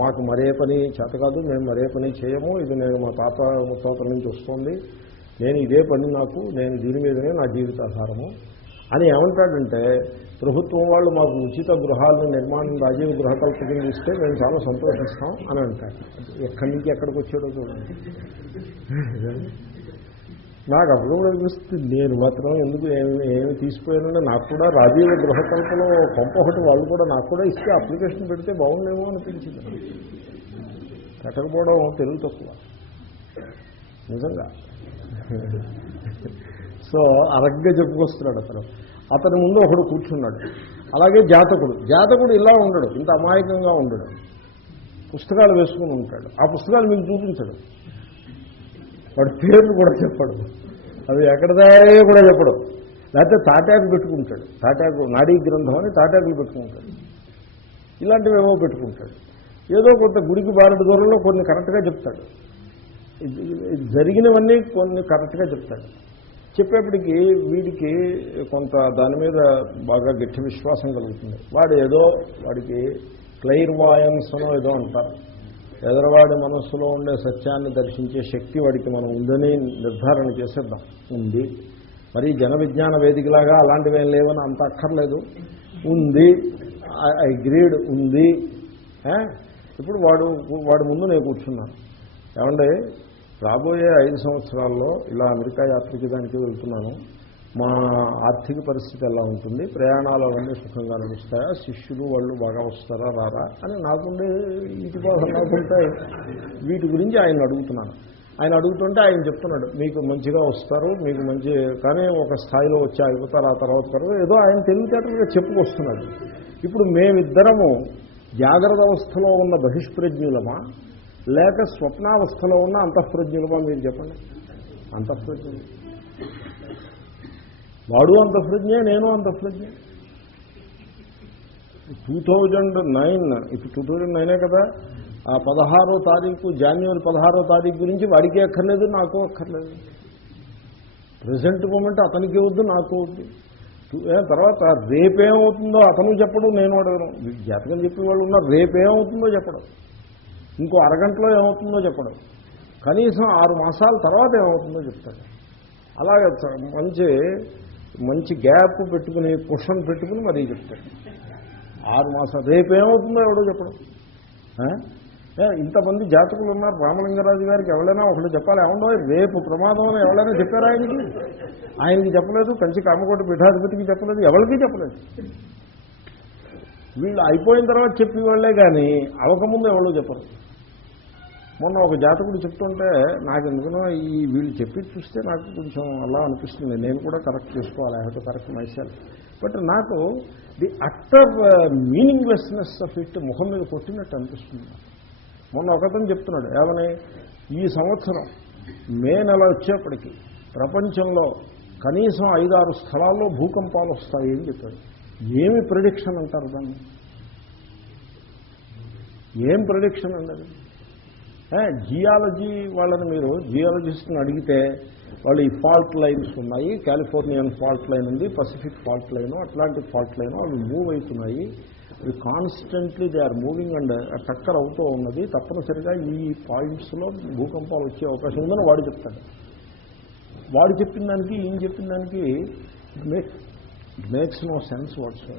మాకు మరే పని చేత కాదు, మేము మరే పని చేయము, ఇది నేను మా తాత ముత్తాతల నుంచి వస్తుంది, నేను ఇదే పని, నేను దీని మీదనే నా జీవితాధారము అని ఏమంటాడంటే, ప్రభుత్వం వాళ్ళు మాకు ఉచిత గృహాలను నిర్మాణం రాజీవ్ గృహకల్పకం ఇస్తే మేము చాలా సంతోషిస్తాం అని అంటాడు. ఎక్కడి నుంచి ఎక్కడికి వచ్చాడో చూడండి. నాకు అప్పుడు కూడా అనిపిస్తుంది, నేను మాత్రం ఎందుకు ఏమి తీసిపోయానంటే, నాకు కూడా రాజీవ్ గృహకల్పలో కొంప ఒకటి వాళ్ళు కూడా నాకు కూడా ఇస్తే అప్లికేషన్ పెడితే బాగుండేమో అనిపించింది. కట్టకపోవడం తెలుగు తక్కువ నిజంగా. సో అరగ్గా చెప్పుకొస్తున్నాడు అతని ముందు ఒకడు కూర్చున్నాడు. అలాగే జాతకుడు ఇలా ఉండడు, ఇంత అమాయకంగా ఉండడు, పుస్తకాలు వేసుకుని ఉంటాడు. ఆ పుస్తకాలు మీకు చూపించడు, వాడి పేర్లు కూడా చెప్పడు, అవి ఎక్కడదాయో కూడా చెప్పడు. లేకపోతే తాటాకు పెట్టుకుంటాడు, తాటాకు నాడీ గ్రంథం అని తాటాకులు పెట్టుకుంటాడు. ఇలాంటివి ఏమో పెట్టుకుంటాడు. ఏదో కొంత గుడికి బారెడు దూరంలో కొన్ని కరెక్ట్గా చెప్తాడు, జరిగినవన్నీ కొన్ని కరెక్ట్గా చెప్తాడు. చెప్పేప్పటికీ వీడికి కొంత దాని మీద బాగా గట్టి విశ్వాసం కలుగుతుంది. వాడికి క్లైర్వాయన్స్ అనో ఏదో అంటారు, ఎదరవాడి మనస్సులో ఉండే సత్యాన్ని దర్శించే శక్తి వాడికి మనం ఉందని నిర్ధారణ చేసేద్దాం. ఉంది, మరి జన విజ్ఞాన వేదికలాగా అలాంటివి ఏం లేవని అంత అక్కర్లేదు, ఉంది, అగ్రీడ్ ఉంది. ఇప్పుడు వాడి ముందు నేను కూర్చున్నాను. ఏమంటే రాబోయే 5 సంవత్సరాల్లో ఇలా అమెరికా యాత్రకి దానికి వెళ్తున్నాను, మా ఆర్థిక పరిస్థితి ఎలా ఉంటుంది, ప్రయాణాలు అవన్నీ సుఖంగా నడుస్తాయా, శిష్యులు వాళ్ళు బాగా వస్తారా రారా అని నాకుండే ఇంటి కోసం నాకుంటాయి. వీటి గురించి ఆయన అడుగుతున్నాను. ఆయన అడుగుతుంటే ఆయన చెప్తున్నాడు మీకు మంచిగా వస్తారు, మీకు మంచి, కానీ ఒక స్థాయిలో వచ్చి ఆగిపోతారు, ఆ తర్వాత ఏదో ఆయన తెలివితేటలుగా చెప్పుకొస్తున్నాడు. ఇప్పుడు మేమిద్దరము జాగ్రత్త అవస్థలో ఉన్న బహిష్ప్రజ్ఞులమా లేక స్వప్నావస్థలో ఉన్న అంతఃప్రజ్ఞులమా మీరు చెప్పండి. అంతఃప్రజ్ఞులు. వాడు అంతఃప్రజ్ఞే, నేను అంతఃప్రజ్ఞే. 2009 ఇప్పుడు 2009 కదా, ఆ 16వ తారీఖు జనవరి 16వ తారీఖు గురించి వాడికి అక్కర్లేదు, నాకు అక్కర్లేదు. ప్రజెంట్ మూమెంట్ అతనికి వద్దు, నాకు వద్దు. తర్వాత రేపేమవుతుందో అతను చెప్పడం, నేను అడగడం. జాతకం చెప్పే వాళ్ళు ఉన్నారు, రేపేమవుతుందో చెప్పడం, ఇంకో అరగంటలో ఏమవుతుందో చెప్పడం, కనీసం 6 మాసాల తర్వాత ఏమవుతుందో చెప్తాడు. అలాగే మంచి గ్యాప్ పెట్టుకుని కుషన్ పెట్టుకుని మరీ చెప్తాడు. 6 మాసాలు రేపేమవుతుందో ఎవడో చెప్పడం. ఇంతమంది జాతకులు ఉన్నారు, రామలింగరాజు గారికి ఎవరైనా ఒకటి చెప్పాలి, ఏమన్నా రేపు ప్రమాదం అని ఎవరైనా చెప్పారా ఆయనకి చెప్పలేదు, కంచి కామకోటి పీఠాధిపతికి చెప్పలేదు, ఎవరికి చెప్పలేదు. వీళ్ళు అయిపోయిన తర్వాత చెప్పేవాళ్లే కానీ అవకముందు ఎవరో చెప్పరు. మొన్న ఒక జాతకుడు చెప్తుంటే నాకు ఎందుకనో వీళ్ళు చెప్పి చూస్తే నాకు కొంచెం అలా అనిపిస్తుంది, నేను కూడా కరెక్ట్ చేసుకోవాలి, I have to correct my self. But నాకు the utter meaninglessness of it ముఖం మీద కొట్టినట్టు అనిపిస్తుంది. మొన్న ఒకతను చెప్తున్నాడు, ఏమని, ఈ సంవత్సరం మే నెల వచ్చేప్పటికీ ప్రపంచంలో కనీసం 5-6 స్థలాల్లో భూకంపాలు వస్తాయి అని చెప్పాడు. ఏమి ప్రెడిక్షన్ అంటారు దాన్ని? ఏం ప్రెడిక్షన్ అండి అది? జియాలజీ వాళ్ళని మీరు జియాలజిస్ట్ని అడిగితే వాళ్ళు ఈ ఫాల్ట్ లైన్స్ ఉన్నాయి, కాలిఫోర్నియన్ ఫాల్ట్ లైన్ ఉంది, Pacific fault line, Atlantic fault line, అవి మూవ్ అవుతున్నాయి, అవి constantly they are moving and టక్కర్ అవుతూ ఉన్నది, తప్పనిసరిగా ఈ పాయింట్స్లో భూకంపాలు వచ్చే అవకాశం ఉందని వాడు చెప్తాడు. వాడు చెప్పిన దానికి ఈయన చెప్పిన దానికి it makes no sense what's.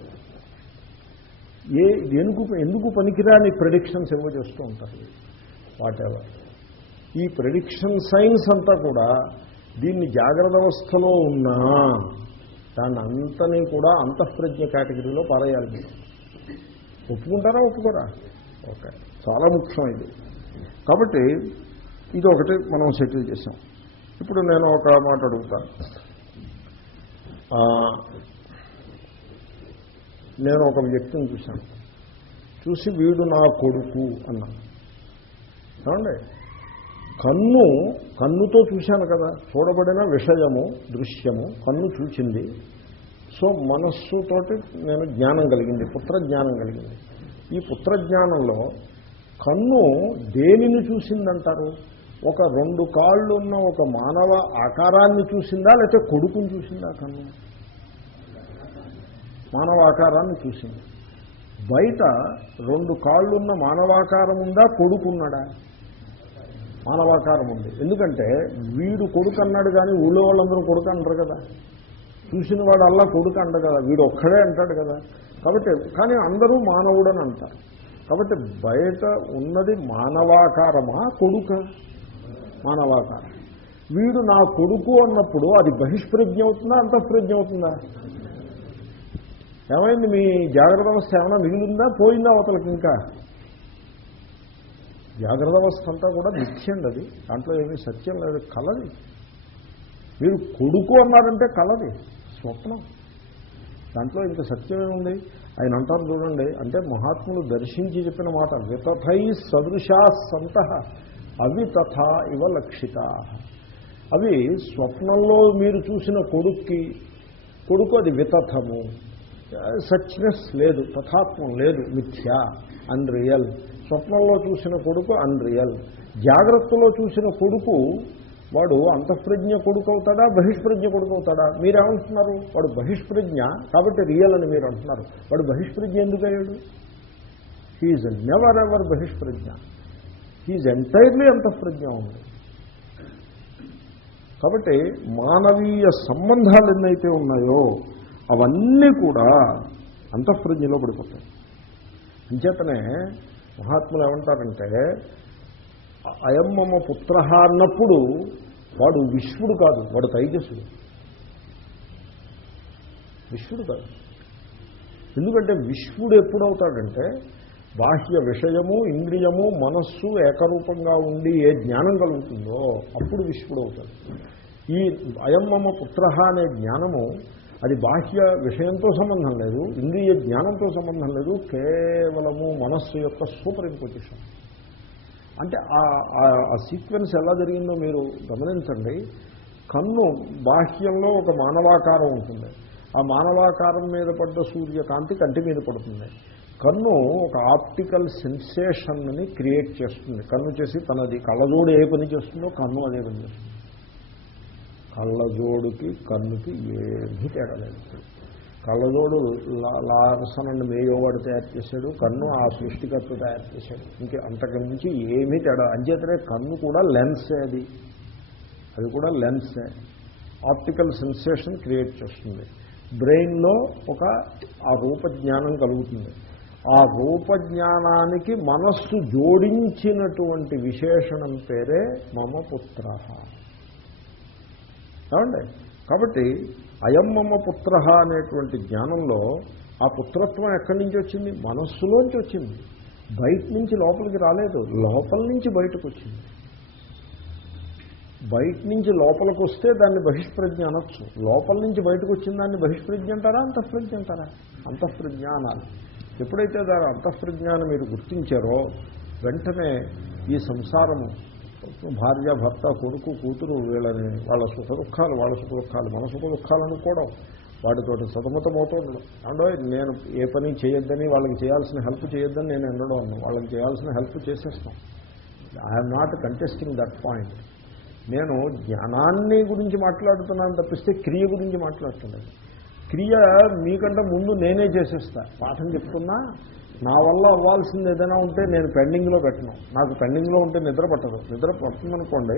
ఎందుకు పనికిరాని ప్రెడిక్షన్స్ ఏవో చేస్తూ ఉంటారు. వాట్ ఎవర్ ఈ ప్రెడిక్షన్ సైన్స్ అంతా కూడా దీన్ని జాగ్రత్త అవస్థలో ఉన్నా దాన్ని అంతని కూడా అంతఃప్రజ్ఞ కేటగిరీలో పారేయాలి. మీరు ఒప్పుకుంటారా ఒప్పుకోరా? ఓకే, చాలా ముఖ్యం ఇది. కాబట్టి ఇది ఒకటి మనం సెటిల్ చేసాం. ఇప్పుడు నేను ఒక మాట అడుగుతాను. నేను ఒక వ్యక్తిని చూశాను, చూసి వీడు నా కొడుకు అన్నాను. ఏమండి, కన్నుతో చూశాను కదా, చూడబడిన విషయము దృశ్యము కన్ను చూచింది. సో మనస్సుతోటి నేను జ్ఞానం కలిగింది, పుత్రజ్ఞానం కలిగింది. ఈ పుత్రజ్ఞానంలో కన్ను దేనిని చూసిందంటారు? ఒక 2 కాళ్ళు ఉన్న ఒక మానవ ఆకారాన్ని చూసిందా, లేకపోతే కొడుకుని చూసిందా? కన్ను మానవ ఆకారాన్ని చూసింది. బయట 2 కాళ్ళున్న మానవాకారం ఉందా, కొడుకున్నాడా? మానవాకారం ఉంది. ఎందుకంటే వీడు కొడుకు అన్నాడు కానీ ఊళ్ళో వాళ్ళందరూ కొడుకు అంటారు కదా, చూసిన వాడు అల్లా కొడుకు అంటారు కదా, వీడు ఒక్కడే అంటాడు కదా. కాబట్టి కానీ అందరూ మానవుడని అంటారు. కాబట్టి బయట ఉన్నది మానవాకారమా కొడుక? మానవాకారం. వీడు నా కొడుకు అన్నప్పుడు అది బహిష్ప్రజ్ఞ అవుతుందా, అంతఃప్రజ్ఞ అవుతుందా? ఏమైంది, మీ జాగ్రత్త అవస్థ ఏమైనా మిగిలిందా, పోయిందా అవతలకి? ఇంకా జాగ్రత్త అవస్థ అంతా కూడా మిథ్యండి, అది దాంట్లో ఏమీ సత్యం లేదు, కలది. మీరు కొడుకు అన్నారంటే కలది, స్వప్నం, దాంట్లో ఇంత సత్యమే ఉంది. ఆయన అంటారు చూడండి, అంటే మహాత్ములు దర్శించి చెప్పిన మాట, వితథై సదృశా సంతః అవి తథా ఇవ లక్షితా. అవి స్వప్నంలో మీరు చూసిన కొడుకు అది వితథము, సచ్నెస్ లేదు, తథాత్మం లేదు, మిథ్యా, అన్రియల్. స్వప్నంలో చూసిన కొడుకు అన్రియల్. జాగ్రత్తలో చూసిన కొడుకు వాడు అంతఃప్రజ్ఞ కొడుకు అవుతాడా, బహిష్ప్రజ్ఞ కొడుకు అవుతాడా? మీరేమంటున్నారు? వాడు బహిష్ప్రజ్ఞ కాబట్టి రియల్ అని మీరు అంటున్నారు. వాడు బహిష్ప్రజ్ఞ ఎందుకు అయ్యాడు? హీఈస్ నెవర్ ఎవర్ బహిష్ప్రజ్ఞ, హీఈస్ ఎంటైర్లీ అంతఃప్రజ్ఞ ఉంది. కాబట్టి మానవీయ సంబంధాలు ఎన్నైతే ఉన్నాయో అవన్నీ కూడా అంతఃప్రజ్ఞలో పడిపోతాయి. అంచేతనే మహాత్ములు ఏమంటారంటే, అయం మమ పుత్ర అన్నప్పుడు వాడు విశ్వడు కాదు, వాడు తైజస్సుడు. విశ్వుడు కాదు. ఎందుకంటే విశ్వుడు ఎప్పుడవుతాడంటే బాహ్య విషయము, ఇంద్రియము, మనస్సు ఏకరూపంగా ఉండి ఏ జ్ఞానం కలుగుతుందో అప్పుడు విశ్వుడు అవుతాడు. ఈ అయం మమ పుత్ర అనే జ్ఞానము అది బాహ్య విషయంతో సంబంధం లేదు, ఇంద్రియ జ్ఞానంతో సంబంధం లేదు, కేవలము మనస్సు యొక్క సూపర్ ఇంపోజిషన్. అంటే ఆ సీక్వెన్స్ ఎలా జరిగిందో మీరు గమనించండి. కన్ను బాహ్యంలో ఒక మానవాకారం ఉంటుంది, ఆ మానవాకారం మీద పడ్డ సూర్యకాంతి కంటి మీద పడుతుంది. కన్ను ఒక ఆప్టికల్ సెన్సేషన్ని క్రియేట్ చేస్తుంది. కన్ను చేసి తనది కళ్ళజోడు ఏ పని చేస్తుందో కన్ను అదే పని చేస్తుంది. కళ్ళజోడుకి కన్నుకి ఏమీ తేడా లేదు. కళ్ళజోడు లార్సన్ అండ్ మేయోవాడు తయారు చేశాడు, కన్ను ఆ సృష్టికర్త తయారు చేశాడు. ఇంకే అంతకు మించి ఏమీ తేడా. అంచేతనే కన్ను కూడా లెన్సే, అది కూడా లెన్సే. ఆప్టికల్ సెన్సేషన్ క్రియేట్ చేస్తుంది. బ్రెయిన్లో ఆ రూపజ్ఞానం కలుగుతుంది. ఆ రూపజ్ఞానానికి మనస్సు జోడించినటువంటి విశేషణం పేరే మమ పుత్ర. ఏమండి? కాబట్టి అయం మమ పుత్ర అనేటువంటి జ్ఞానంలో ఆ పుత్రత్వం ఎక్కడి నుంచి వచ్చింది? మనస్సులోంచి వచ్చింది. బయట నుంచి లోపలికి రాలేదు, లోపల నుంచి బయటకు వచ్చింది. బయట నుంచి లోపలికి వస్తే దాన్ని బహిష్ప్రజ్ఞ అనొచ్చు. లోపల నుంచి బయటకు వచ్చిన దాన్ని బహిష్ప్రజ్ఞ అంటారా, అంతఃప్రజ్ఞ అంటారా? అంతఃప్రజ్ఞ అనాలి. ఎప్పుడైతే దాని అంతఃప్రజ్ఞాన్ని మీరు గుర్తించారో వెంటనే ఈ సంసారము, భార్య, భర్త, కొడుకు, కూతురు, వీళ్ళని వాళ్ళ సుఖ దుఃఖాలు మన సుఖ దుఃఖాలు అనుకోవడం, వాటితోటి సతమతమవుతూ ఉండడం. అంటే నేను ఏ పని చేయొద్దని, వాళ్ళకి చేయాల్సిన హెల్ప్ చేయొద్దని నేను అనడం అన్నాను. వాళ్ళకి చేయాల్సిన హెల్ప్ చేసేస్తాం. I'm not contesting that point. నేను జ్ఞానాన్ని గురించి మాట్లాడుతున్నాను తప్పిస్తే క్రియ గురించి మాట్లాడుతున్నాను. క్రియ మీకంటే ముందు నేనే చేసేస్తా. పాఠం చెప్తున్నా నా వల్ల అవ్వాల్సింది ఏదైనా ఉంటే నేను పెండింగ్లో పెట్టను. నాకు పెండింగ్లో ఉంటే నిద్ర పట్టదు. నిద్ర పడుతుందనుకోండి,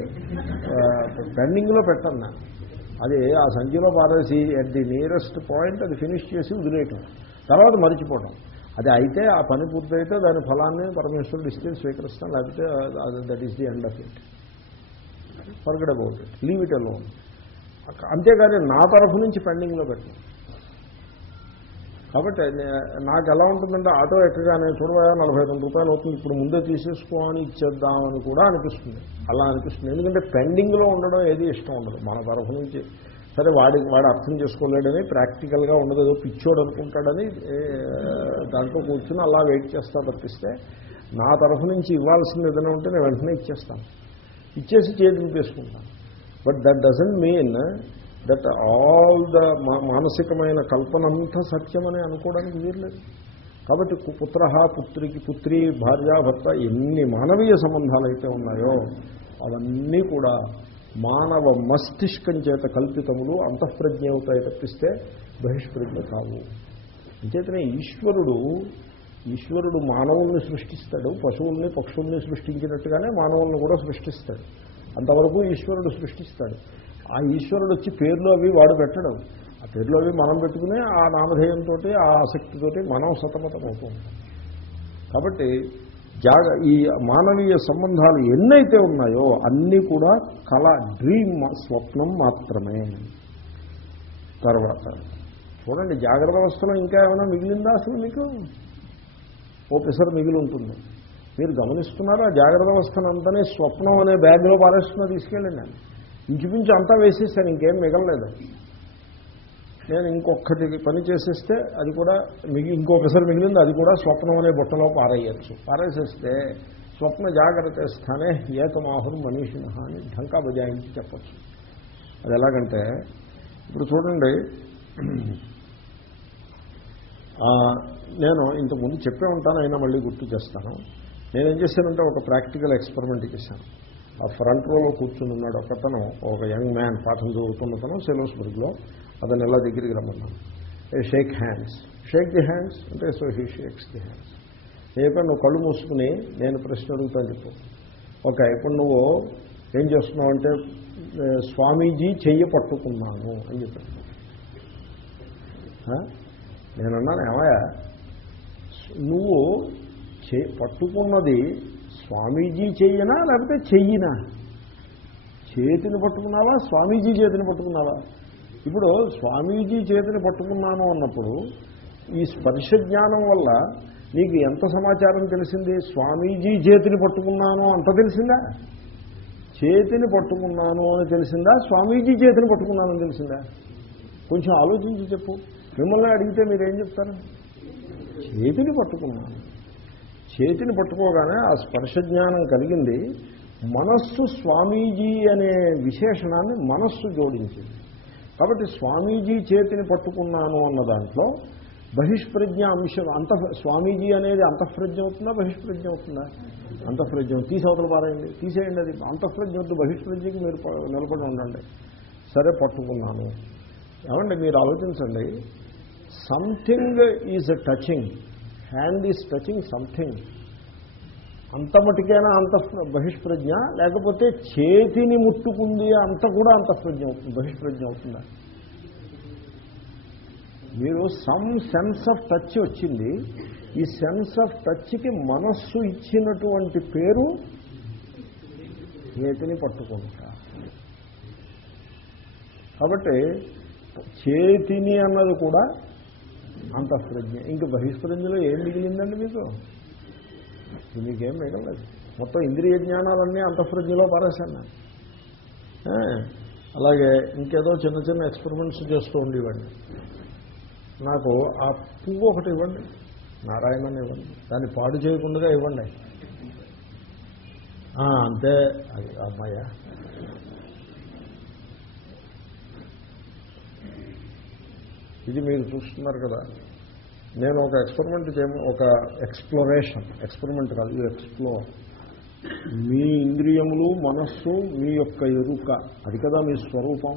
పెండింగ్లో పెట్టను నేను. అది ఆ సంచిలో పారేసి ఎట్ ది నియరెస్ట్ పాయింట్ అది ఫినిష్ చేసి వదిలేయటం, తర్వాత మరిచిపోవటం. అది అయితే ఆ పని పూర్తయితే దాని ఫలాన్ని పరమేశ్వరుడు ఇస్తే స్వీకరిస్తాను, లేకపోతే that is the end of it. Forget about it, leave it alone. అంతేగాని నా తరఫు నుంచి పెండింగ్లో పెట్టను. కాబట్టి నాకు ఎలా ఉంటుందంటే ఆటో ఎక్కగానే చూడవా 45 రూపాయలు అవుతుంది, ఇప్పుడు ముందే తీసేసుకో అని ఇచ్చేద్దామని కూడా అనిపిస్తుంది. అలా అనిపిస్తుంది. ఎందుకంటే పెండింగ్లో ఉండడం ఏది ఇష్టం ఉండదు మన తరఫు నుంచి. సరే వాడు అర్థం చేసుకోలేడని, ప్రాక్టికల్గా ఉండదు, ఏదో పిచ్చోడు అనుకుంటాడని దాంట్లో కూర్చుని అలా వెయిట్ చేస్తా తప్పిస్తే నా తరఫు నుంచి ఇవ్వాల్సింది ఏదైనా ఉంటే నేను వెంటనే ఇచ్చేస్తాను. ఇచ్చేసి చేతింపేసుకుంటాను. But that doesn't mean that all the మానసికమైన కల్పనంతా సత్యమని అనుకోవడానికి వీర్లేదు. కాబట్టి పుత్ర, పుత్రి, భార్య, భర్త ఎన్ని మానవీయ సంబంధాలు అయితే ఉన్నాయో అవన్నీ కూడా మానవ మస్తిష్కం చేత కల్పితములు, అంతఃప్రజ్ఞ అవుతాయి తప్పిస్తే బహిష్ప్రజ్ఞ కావు. అంచేతనే ఈశ్వరుడు మానవుల్ని సృష్టిస్తాడు, పశువుల్ని, పక్షుల్ని సృష్టించినట్టుగానే మానవుల్ని కూడా సృష్టిస్తాడు. అంతవరకు ఈశ్వరుడు సృష్టిస్తాడు. ఆ ఈశ్వరుడు వచ్చి పేర్లు అవి వాడు పెట్టడం, ఆ పేర్లు అవి మనం పెట్టుకుని ఆ నామధేయంతో, ఆ ఆసక్తితోటి మనం సతమతమవుతూ ఉంటాం. కాబట్టి ఈ మానవీయ సంబంధాలు ఎన్నైతే ఉన్నాయో అన్నీ కూడా కళ, డ్రీమ్, స్వప్నం మాత్రమే. తర్వాత చూడండి, జాగ్రత్త అవస్థలో ఇంకా ఏమైనా మిగిలిందా అసలు? మీకు ఓ పిసర్ మిగిలి ఉంటుంది. మీరు గమనిస్తున్నారా? జాగ్రత్త అవస్థను అంతనే స్వప్నం అనే బ్యాగ్లో పారేస్తున్నా తీసుకెళ్ళండి. నేను ఇంచుమించు అంతా వేసేస్తాను, ఇంకేం మిగలలేదు. నేను ఇంకొకటి పని చేసేస్తే అది కూడా ఇంకొకసారి మిగిలింది, అది కూడా స్వప్నం అనే బుట్టలో పారేయచ్చు. పారేసేస్తే స్వప్న జాగ్రత్త స్థానే ఏకమాహురు మనీషిణ అని ఢంకా బజాయించి చెప్పచ్చు. అది ఎలాగంటే ఇప్పుడు చూడండి, నేను ఇంతకుముందు చెప్పే ఉంటాను, అయినా మళ్ళీ గుర్తు చేస్తాను. నేనేం చేశానంటే ఒక ప్రాక్టికల్ ఎక్స్పెరిమెంట్ చేశాను. ఆ ఫ్రంట్ రోలో కూర్చుని ఉన్నాడు ఒకతను, ఒక యంగ్ మ్యాన్, పాఠం చదువుతున్నతను సెలోస్బర్గ్లో. అతను ఎలా దగ్గరికి రమ్మన్నాను. షేక్ ది హ్యాండ్స్ అంటే so he shakes the hands. నేను నువ్వు కళ్ళు మూసుకుని నేను ప్రశ్న అడుగుతాను చెప్పు. ఓకే, ఇప్పుడు నువ్వు ఏం చేస్తున్నావు అంటే స్వామీజీ చెయ్యి పట్టుకున్నాను అని చెప్పాను. నేనన్నాను, ఏమయ్యా నువ్వు పట్టుకున్నది స్వామీజీ చెయ్యనా లేకపోతే చెయ్యినా? చేతిని పట్టుకున్నావా స్వామీజీ చేతిని పట్టుకున్నావా? ఇప్పుడు స్వామీజీ చేతిని పట్టుకున్నాను అన్నప్పుడు ఈ స్పర్శ జ్ఞానం వల్ల నీకు ఎంత సమాచారం తెలిసింది? స్వామీజీ చేతిని పట్టుకున్నాను అంత తెలిసిందా? చేతిని పట్టుకున్నాను అని తెలిసిందా? స్వామీజీ చేతిని పట్టుకున్నాను తెలిసిందా? కొంచెం ఆలోచించి చెప్పు. మిమ్మల్ని అడిగితే మీరేం చెప్తారు? చేతిని పట్టుకున్నాను. చేతిని పట్టుకోగానే ఆ స్పర్శ జ్ఞానం కలిగింది. మనస్సు స్వామీజీ అనే విశేషణాన్ని మనస్సు జోడించింది. కాబట్టి స్వామీజీ చేతిని పట్టుకున్నాను అన్న దాంట్లో బహిష్ప్రజ్ఞ అంశం స్వామీజీ అనేది అంతఃప్రజ్ఞ అవుతుందా బహిష్ప్రజ్ఞ అవుతుందా? అంతఃప్రజ్ఞ. అవతల పారేయండి, తీసేయండి. అది అంతఃప్రజ్ఞ వద్దు, బహిష్ప్రజ్ఞకి మీరు నిలబడి ఉండండి. సరే పట్టుకున్నాను. ఏమండి మీరు ఆలోచించండి. Something is touching, hand is touching something. అంత మటుకైనా బహిష్ప్రజ్ఞ, లేకపోతే చేతిని ముట్టుకుంది అంత కూడా అంతఃప్రజ్ఞ అవుతుంది, బహిష్ప్రజ్ఞ అవుతుందా? మీరు సమ్ సెన్స్ ఆఫ్ టచ్ వచ్చింది. ఈ సెన్స్ ఆఫ్ టచ్కి మనస్సు ఇచ్చినటువంటి పేరు చేతిని పట్టుకుంటా. కాబట్టి చేతిని అన్నది కూడా అంతఃప్రజ్ఞ. ఇంకా బహిష్ప్రజ్ఞలో ఏం మిగిలిందండి మీకు? మీకేం మిగలలేదు. మొత్తం ఇంద్రియ జ్ఞానాలన్నీ అంతఃప్రజ్ఞలో పారేశాను. అలాగే ఇంకేదో చిన్న చిన్న ఎక్స్పెరిమెంట్స్ చేస్తూ ఉండేవాడిని. నాకు ఆ పువ్వు ఒకటి ఇవ్వండి, నారాయణని ఇవ్వండి, దాన్ని పాడు చేయకుండా ఇవ్వండి. అంతే. అది అమ్మాయ. ఇది మీరు చూస్తున్నారు కదా. నేను ఒక ఎక్స్ప్లోరెంట్ కాదు, యూ ఎక్స్ప్లోర్. మీ ఇంద్రియములు, మనస్సు, మీ యొక్క ఎరుక, అది కదా మీ స్వరూపం.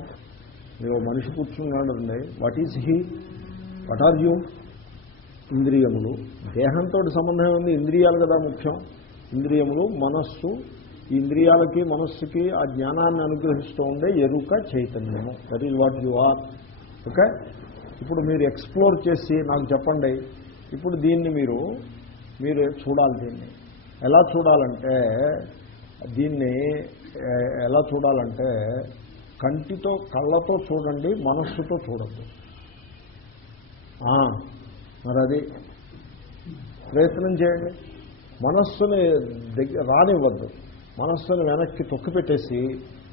మీరు మనిషి కూర్చున్నాడండి. What is he? What are you? ఇంద్రియములు. దేహంతో సంబంధం ఉంది, ఇంద్రియాలు కదా ముఖ్యం. ఇంద్రియములు, మనస్సు. ఈ ఇంద్రియాలకి మనస్సుకి ఆ జ్ఞానాన్ని అనుగ్రహిస్తూ ఉండే ఎరుక, చైతన్యము. That is what you are. Okay. ఇప్పుడు మీరు ఎక్స్ప్లోర్ చేసి నాకు చెప్పండి. ఇప్పుడు దీన్ని మీరు చూడాలి. దీన్ని ఎలా చూడాలంటే, కంటితో, కళ్ళతో చూడండి, మనస్సుతో చూడద్దు. మరి అది ప్రయత్నం చేయండి. మనస్సుని రానివ్వద్దు. మనస్సుని వెనక్కి తొక్కిపెట్టేసి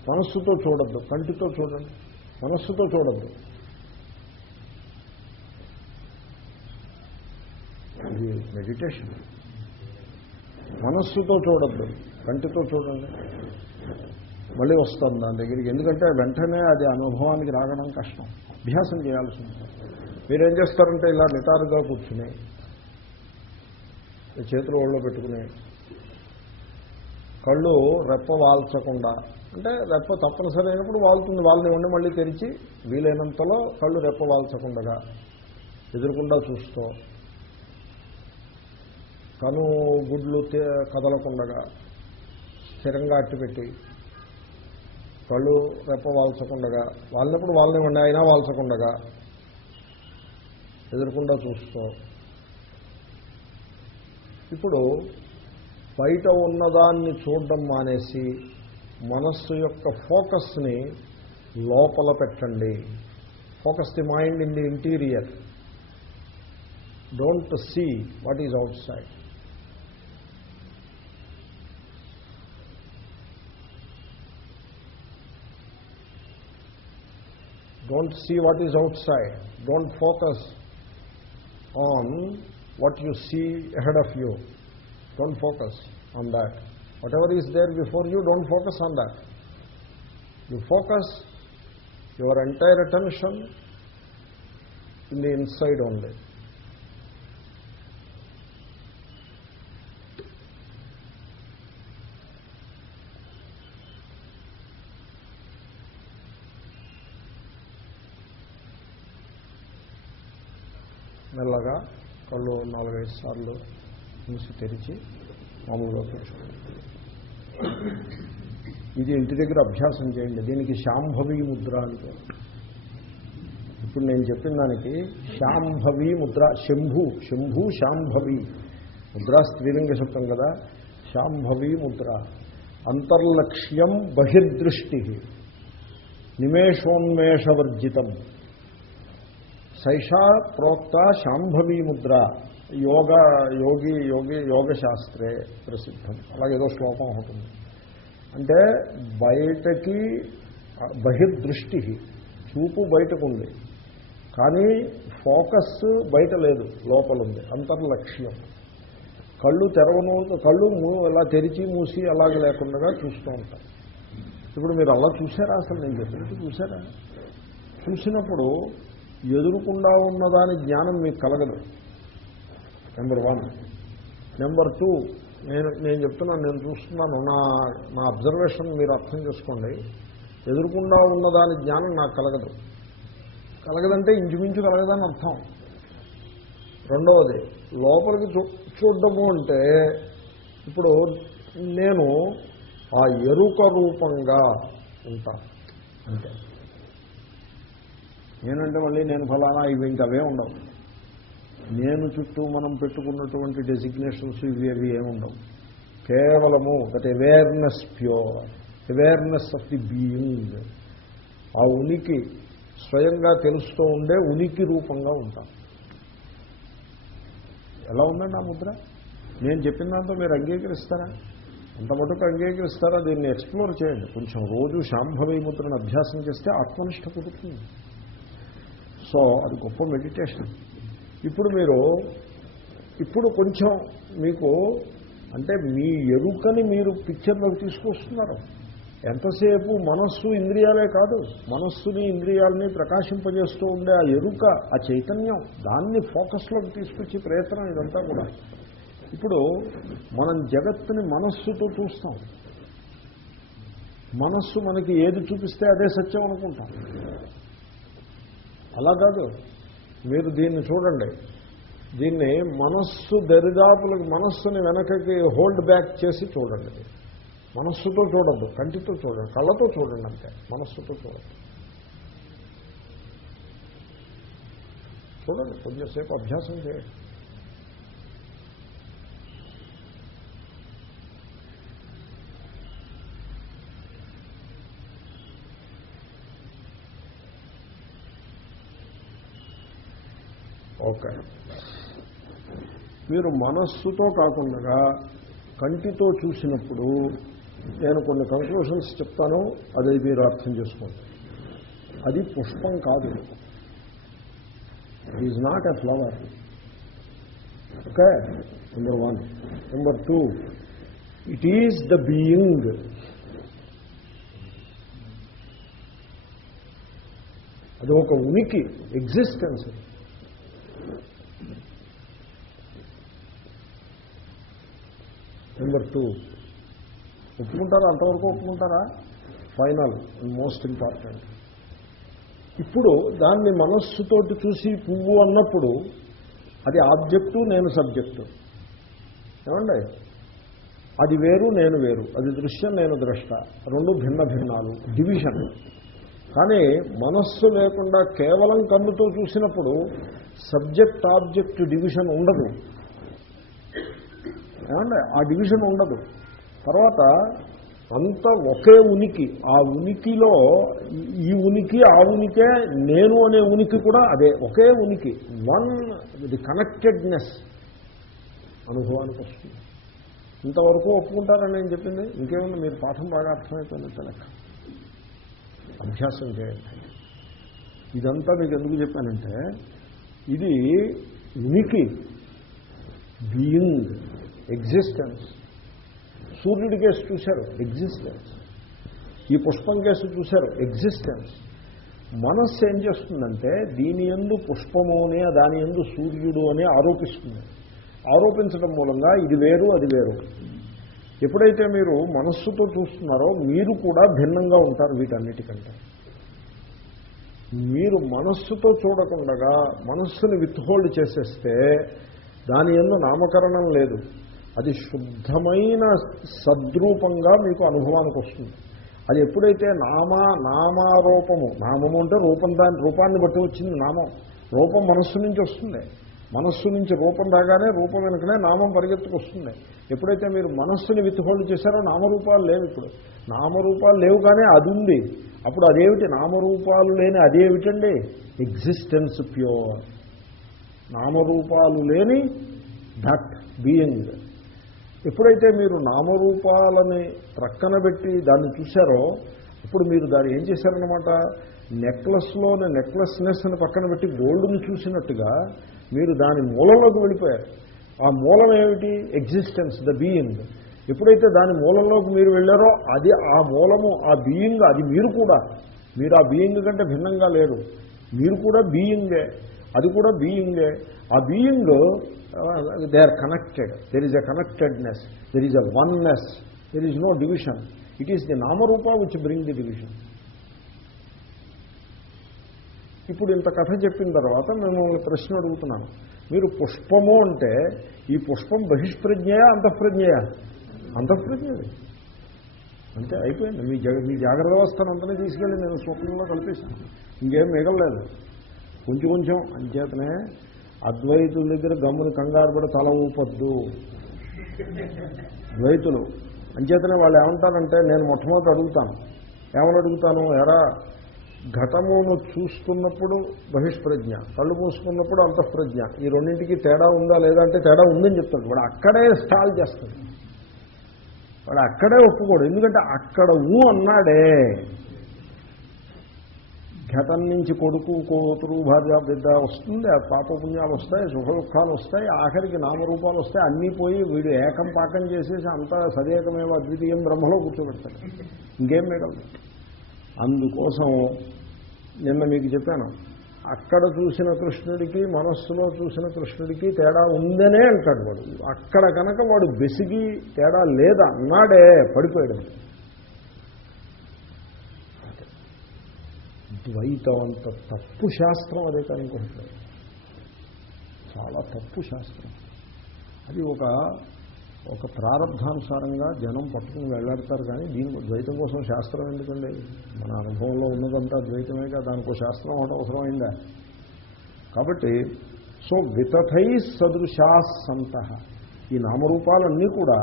మనస్సుతో చూడద్దు, కంటితో చూడండి, మనస్సుతో చూడద్దు. ఇది మెడిటేషన్. మనస్సుతో చూడద్దు, కంటితో చూడండి. మళ్ళీ వస్తుంది దాని దగ్గరికి. ఎందుకంటే వెంటనే అది అనుభవానికి రావడం కష్టం, అభ్యాసం చేయాల్సి ఉంటుంది. మీరేం చేస్తారంటే ఇలా నిటారుగా కూర్చుని చేతులు ఒళ్ళో పెట్టుకుని కళ్ళు రెప్ప వాల్చకుండా, అంటే రెప్ప తప్పనిసరి అయినప్పుడు వాళ్తుంది, వాళ్ళని ఉండి మళ్ళీ తెరిచి వీలైనంతలో కళ్ళు రెప్ప వాల్చకుండా ఎదురుకుండా చూస్తూ, కను గుడ్లు కదలకుండగా స్థిరంగా అట్టిపెట్టి కళ్ళు రెప్ప వాల్చకుండగా, వాళ్ళనప్పుడు వాళ్ళని ఉండి అయినా వాల్చకుండగా ఎదురుకుండా చూస్తూ, ఇప్పుడు బయట ఉన్నదాన్ని చూడడం మానేసి మనస్సు యొక్క ఫోకస్ని లోపల పెట్టండి. Focus the mind in the interior. Don't see what is outside. Don't see what is outside. Don't focus on what you see ahead of you. Don't focus on that. Whatever is there before you, don't focus on that. You focus your entire attention in the inside only. మెల్లగా కళ్ళు 4-5 సార్లు మూసి తెరిచి మామూలుగా కూర్చోండి. ఇది ఇంటి దగ్గర అభ్యాసం చేయండి. దీనికి శాంభవి ముద్ర అని పేరు. ఇప్పుడు నేను చెప్పిన దానికి శాంభవి ముద్ర. శంభు శాంభవి ముద్ర స్త్రీలింగ శబ్దం కదా. శాంభవి ముద్ర. అంతర్లక్ష్యం బహిర్దృష్టి. నిమేషోన్మేషవర్జితం సైషా ప్రోక్త శాంభవీ ముద్ర యోగశాస్త్రే ప్రసిద్ధం. అలాగేదో శ్లోకం ఉంటుంది. అంటే బయటకి బహిర్దృష్టి, చూపు బయటకు ఉంది కానీ ఫోకస్ బయట లేదు, లోపల ఉంది, అంతర్లక్ష్యం. కళ్ళు ఇలా తెరిచి మూసి అలాగే లేకుండా చూస్తూ ఉంటారు. ఇప్పుడు మీరు అలా చూసారా? అసలు నేను చెప్పినట్టు చూసారా? చూసినప్పుడు ఎదురుకుండా ఉన్నదాని జ్ఞానం మీకు కలగదు. నెంబర్ 1. నెంబర్ 2, నేను చెప్తున్నాను, నేను చూస్తున్నాను, నా అబ్జర్వేషన్ మీరు అర్థం చేసుకోండి. ఎదురుకుండా ఉన్నదాని జ్ఞానం నాకు కలగదంటే ఇంచుమించు కలగదని అర్థం. రెండవది, లోపలికి చూడడము అంటే ఇప్పుడు నేను ఆ ఎరుక రూపంగా ఉంటాను అంటే. నేనంటే మళ్ళీ నేను ఫలానా ఇవి ఇంకవే ఉండవు. నేను చుట్టూ మనం పెట్టుకున్నటువంటి డెసిగ్నేషన్స్ ఇవి అవి ఏముండవు. కేవలము that awareness, pure awareness of the being, ఆ ఉనికి స్వయంగా తెలుస్తూ ఉండే ఉనికి రూపంగా ఉంటాం. ఎలా ఉందండి ఆ ముద్ర? నేను చెప్పిన దాంతో మీరు అంగీకరిస్తారా? అంత మటుకు అంగీకరిస్తారా? దీన్ని ఎక్స్ప్లోర్ చేయండి కొంచెం. రోజు శాంభవి ముద్రను అభ్యాసం చేస్తే ఆత్మనిష్ట కుదురుతుంది. సో అది గొప్ప మెడిటేషన్. ఇప్పుడు కొంచెం మీకు అంటే మీ ఎరుకని మీరు పిక్చర్లోకి తీసుకొస్తున్నారు. ఎంతసేపు మనస్సు ఇంద్రియాలే కాదు, మనస్సుని ఇంద్రియాలని ప్రకాశింపజేస్తూ ఉండే ఆ ఎరుక, ఆ చైతన్యం, దాన్ని ఫోకస్లోకి తీసుకొచ్చే ప్రయత్నం ఇదంతా కూడా. ఇప్పుడు మనం జగత్తుని మనస్సుతో చూస్తాం. మనస్సు మనకి ఏది చూపిస్తే అదే సత్యం అనుకుంటాం. అలా కాదు. మీరు దీన్ని చూడండి, దీన్ని మనస్సు దరిదాపులకు, మనస్సుని వెనకకి హోల్డ్ బ్యాక్ చేసి చూడండి. మనస్సుతో చూడద్దు, కంటితో చూడండి, కళ్ళతో చూడండి అంతే, మనస్సుతో చూడండి. చూడండి, కొంచెంసేపు అభ్యాసం చేయండి. ఓకే, మీరు మనస్సుతో కాకుండా కంటితో చూసినప్పుడు నేను కొన్ని కంక్లూషన్స్ చెప్తాను, అది మీరు అర్థం చేసుకోండి. అది పుష్పం కాదు, it is not a flower. Okay, number 1. Number 2, it is the being. అది ఒక ఉనికి, ఎగ్జిస్టెన్స్. నెంబర్ 2, ఒప్పుకుంటారా? అంతవరకు ఒప్పుకుంటారా? Final and most important. ఇప్పుడు దాన్ని మనస్సుతోటి చూసి పువ్వు అన్నప్పుడు అది ఆబ్జెక్టు, నేను సబ్జెక్టు. ఏమండి? అది వేరు, నేను వేరు. అది దృశ్యం, నేను ద్రష్ట. రెండు భిన్న భిన్నాలు, డివిజన్. కానీ మనస్సు లేకుండా కేవలం కన్నుతో చూసినప్పుడు సబ్జెక్ట్ ఆబ్జెక్ట్ డివిజన్ ఉండదు. ఏమండి? ఆ డివిజన్ ఉండదు. తర్వాత అంతా ఒకే ఉనికి. ఆ ఉనికిలో ఈ ఉనికి, ఆ ఉనికే, నేను అనే ఉనికి కూడా అదే, ఒకే ఉనికి. ది కనెక్టెడ్నెస్ అనుభవానికి వస్తుంది. ఇంతవరకు ఒప్పుకుంటారని నేను చెప్పింది. ఇంకేముంది, మీరు పాఠం బాగా అర్థమైపోయినంత లెక్క. అభ్యాసం చేయండి. ఇదంతా మీకు ఎందుకు చెప్పానంటే, ఇది ఉనికి, బీయింగ్, ఎగ్జిస్టెన్స్. సూర్యుడి కేసు చూశారు, ఎగ్జిస్టెన్స్. ఈ పుష్పం కేసు చూశారు, ఎగ్జిస్టెన్స్. మనస్సు ఏం చేస్తుందంటే దీని యందు పుష్పము అని, దాని యందు సూర్యుడు అని ఆరోపిస్తుంది. ఆరోపించడం మూలంగా ఇది వేరు, అది వేరు. ఎప్పుడైతే మీరు మనస్సుతో చూస్తున్నారో మీరు కూడా భిన్నంగా ఉంటారు వీటన్నిటికంటే. మీరు మనస్సుతో చూడకుండా మనస్సుని విత్హోల్డ్ చేసేస్తే దాని యందు నామకరణం లేదు. అది శుద్ధమైన సద్రూపంగా మీకు అనుభవానికి వస్తుంది. అది ఎప్పుడైతే నామారూపము, నామము అంటే రూపం, దాని రూపాన్ని బట్టి వచ్చింది నామం. రూపం మనస్సు నుంచి వస్తుంది. మనస్సు నుంచి రూపం రాగానే రూపం వెనుకనే నామం పరిగెత్తుకొస్తుంది. ఎప్పుడైతే మీరు మనస్సుని విత్హోల్డ్ చేశారో నామరూపాలు లేవు. ఇప్పుడు నామరూపాలు లేవు కానీ అది ఉంది. అప్పుడు అదేమిటి? నామరూపాలు లేని అదేమిటండి? Existence pure. నామరూపాలు లేని దట్ బీయింగ్. ఎప్పుడైతే మీరు నామరూపాలని ప్రక్కన పెట్టి దాన్ని చూశారో అప్పుడు మీరు దాన్ని ఏం చేశారన్నమాట, నెక్లెస్లోని నెక్లెస్నెస్ని పక్కన పెట్టి గోల్డ్ని చూసినట్టుగా మీరు దాని మూలంలోకి వెళ్ళిపోయారు. ఆ మూలం ఏమిటి? Existence, the being. ఎప్పుడైతే దాని మూలంలోకి మీరు వెళ్ళారో అది ఆ మూలము, ఆ బీయింగ్, అది మీరు కూడా. మీరు ఆ బీయింగ్ కంటే భిన్నంగా లేరు. మీరు కూడా బీయింగే, అది కూడా బీయింగే. ఆ being they are connected. There is a connectedness, there is a oneness, there is no division. It is the నామరూప విచ్ బ్రింగ్ ది డివిజన్. ఇప్పుడు ఇంత కథ చెప్పిన తర్వాత మిమ్మల్ని ప్రశ్న అడుగుతున్నాను. మీరు పుష్పము అంటే ఈ పుష్పం బహిష్ప్రజ్ఞయా అంతఃప్రజ్ఞయా? అంతఃప్రజ్ఞది. అంతే, అయిపోయింది. మీ జాగ్రత్త వ్యవస్థను అంతనే తీసుకెళ్ళి నేను స్వప్నంలో కలిపేశాను. ఇంకేం మిగలలేదు. కొంచెం కొంచెం అంచేతనే అద్వైతుల దగ్గర గమ్మును కంగారు పడి తల ఊపొద్దు. ద్వైతులు అంచేతనే వాళ్ళు ఏమంటారంటే, నేను మొట్టమొదటి అడుగుతాను, ఏమని అడుగుతాను, ఎరా ఘటమును చూస్తున్నప్పుడు బహిష్ప్రజ్ఞ, కళ్ళు మూసుకున్నప్పుడు అంతఃప్రజ్ఞ, ఈ రెండింటికి తేడా ఉందా లేదా అంటే తేడా ఉందని చెప్తాడు. వాడు అక్కడే స్టాల్ చేస్తాడు. వాడు అక్కడే ఒప్పుకోడు. ఎందుకంటే అక్కడ అన్నాడే. ఘటం నుంచి కొడుకు, కూతురు, భార్య, బిడ్డ వస్తుంది. ఆ పాపపుణ్యాలు వస్తాయి, సుఖ దుఃఖాలు వస్తాయి, ఆఖరికి నామరూపాలు వస్తాయి. అన్నీ పోయి వీడు ఏకం పాకం చేసేసి అంతా సదేకమేవ అద్వితీయం బ్రహ్మలో కూర్చోబెడతాడు. ఇంకేం మిగలదు. అందుకోసం నిన్న మీకు చెప్పాను, అక్కడ చూసిన కృష్ణుడికి మనస్సులో చూసిన కృష్ణుడికి తేడా ఉందనే అంటాడు వాడు. అక్కడ కనుక వాడు బెసిగి తేడా లేదా అన్నాడే పడిపోయాడు. ద్వైతం అంత తప్పు శాస్త్రం అదే కానీ ఇంకొకటి చాలా తప్పు శాస్త్రం. అది ఒక ప్రారంభానుసారంగా జనం పట్టుకుని వెళ్ళాడతారు. కానీ దీని ద్వైతం కోసం శాస్త్రం ఎందుకండి? మన అనుభవంలో ఉన్నదంతా ద్వైతమేగా, దానికో శాస్త్రం ఒకటి అవసరమైందా? కాబట్టి సో వితథై సదృశా సంతః, ఈ నామరూపాలన్నీ కూడా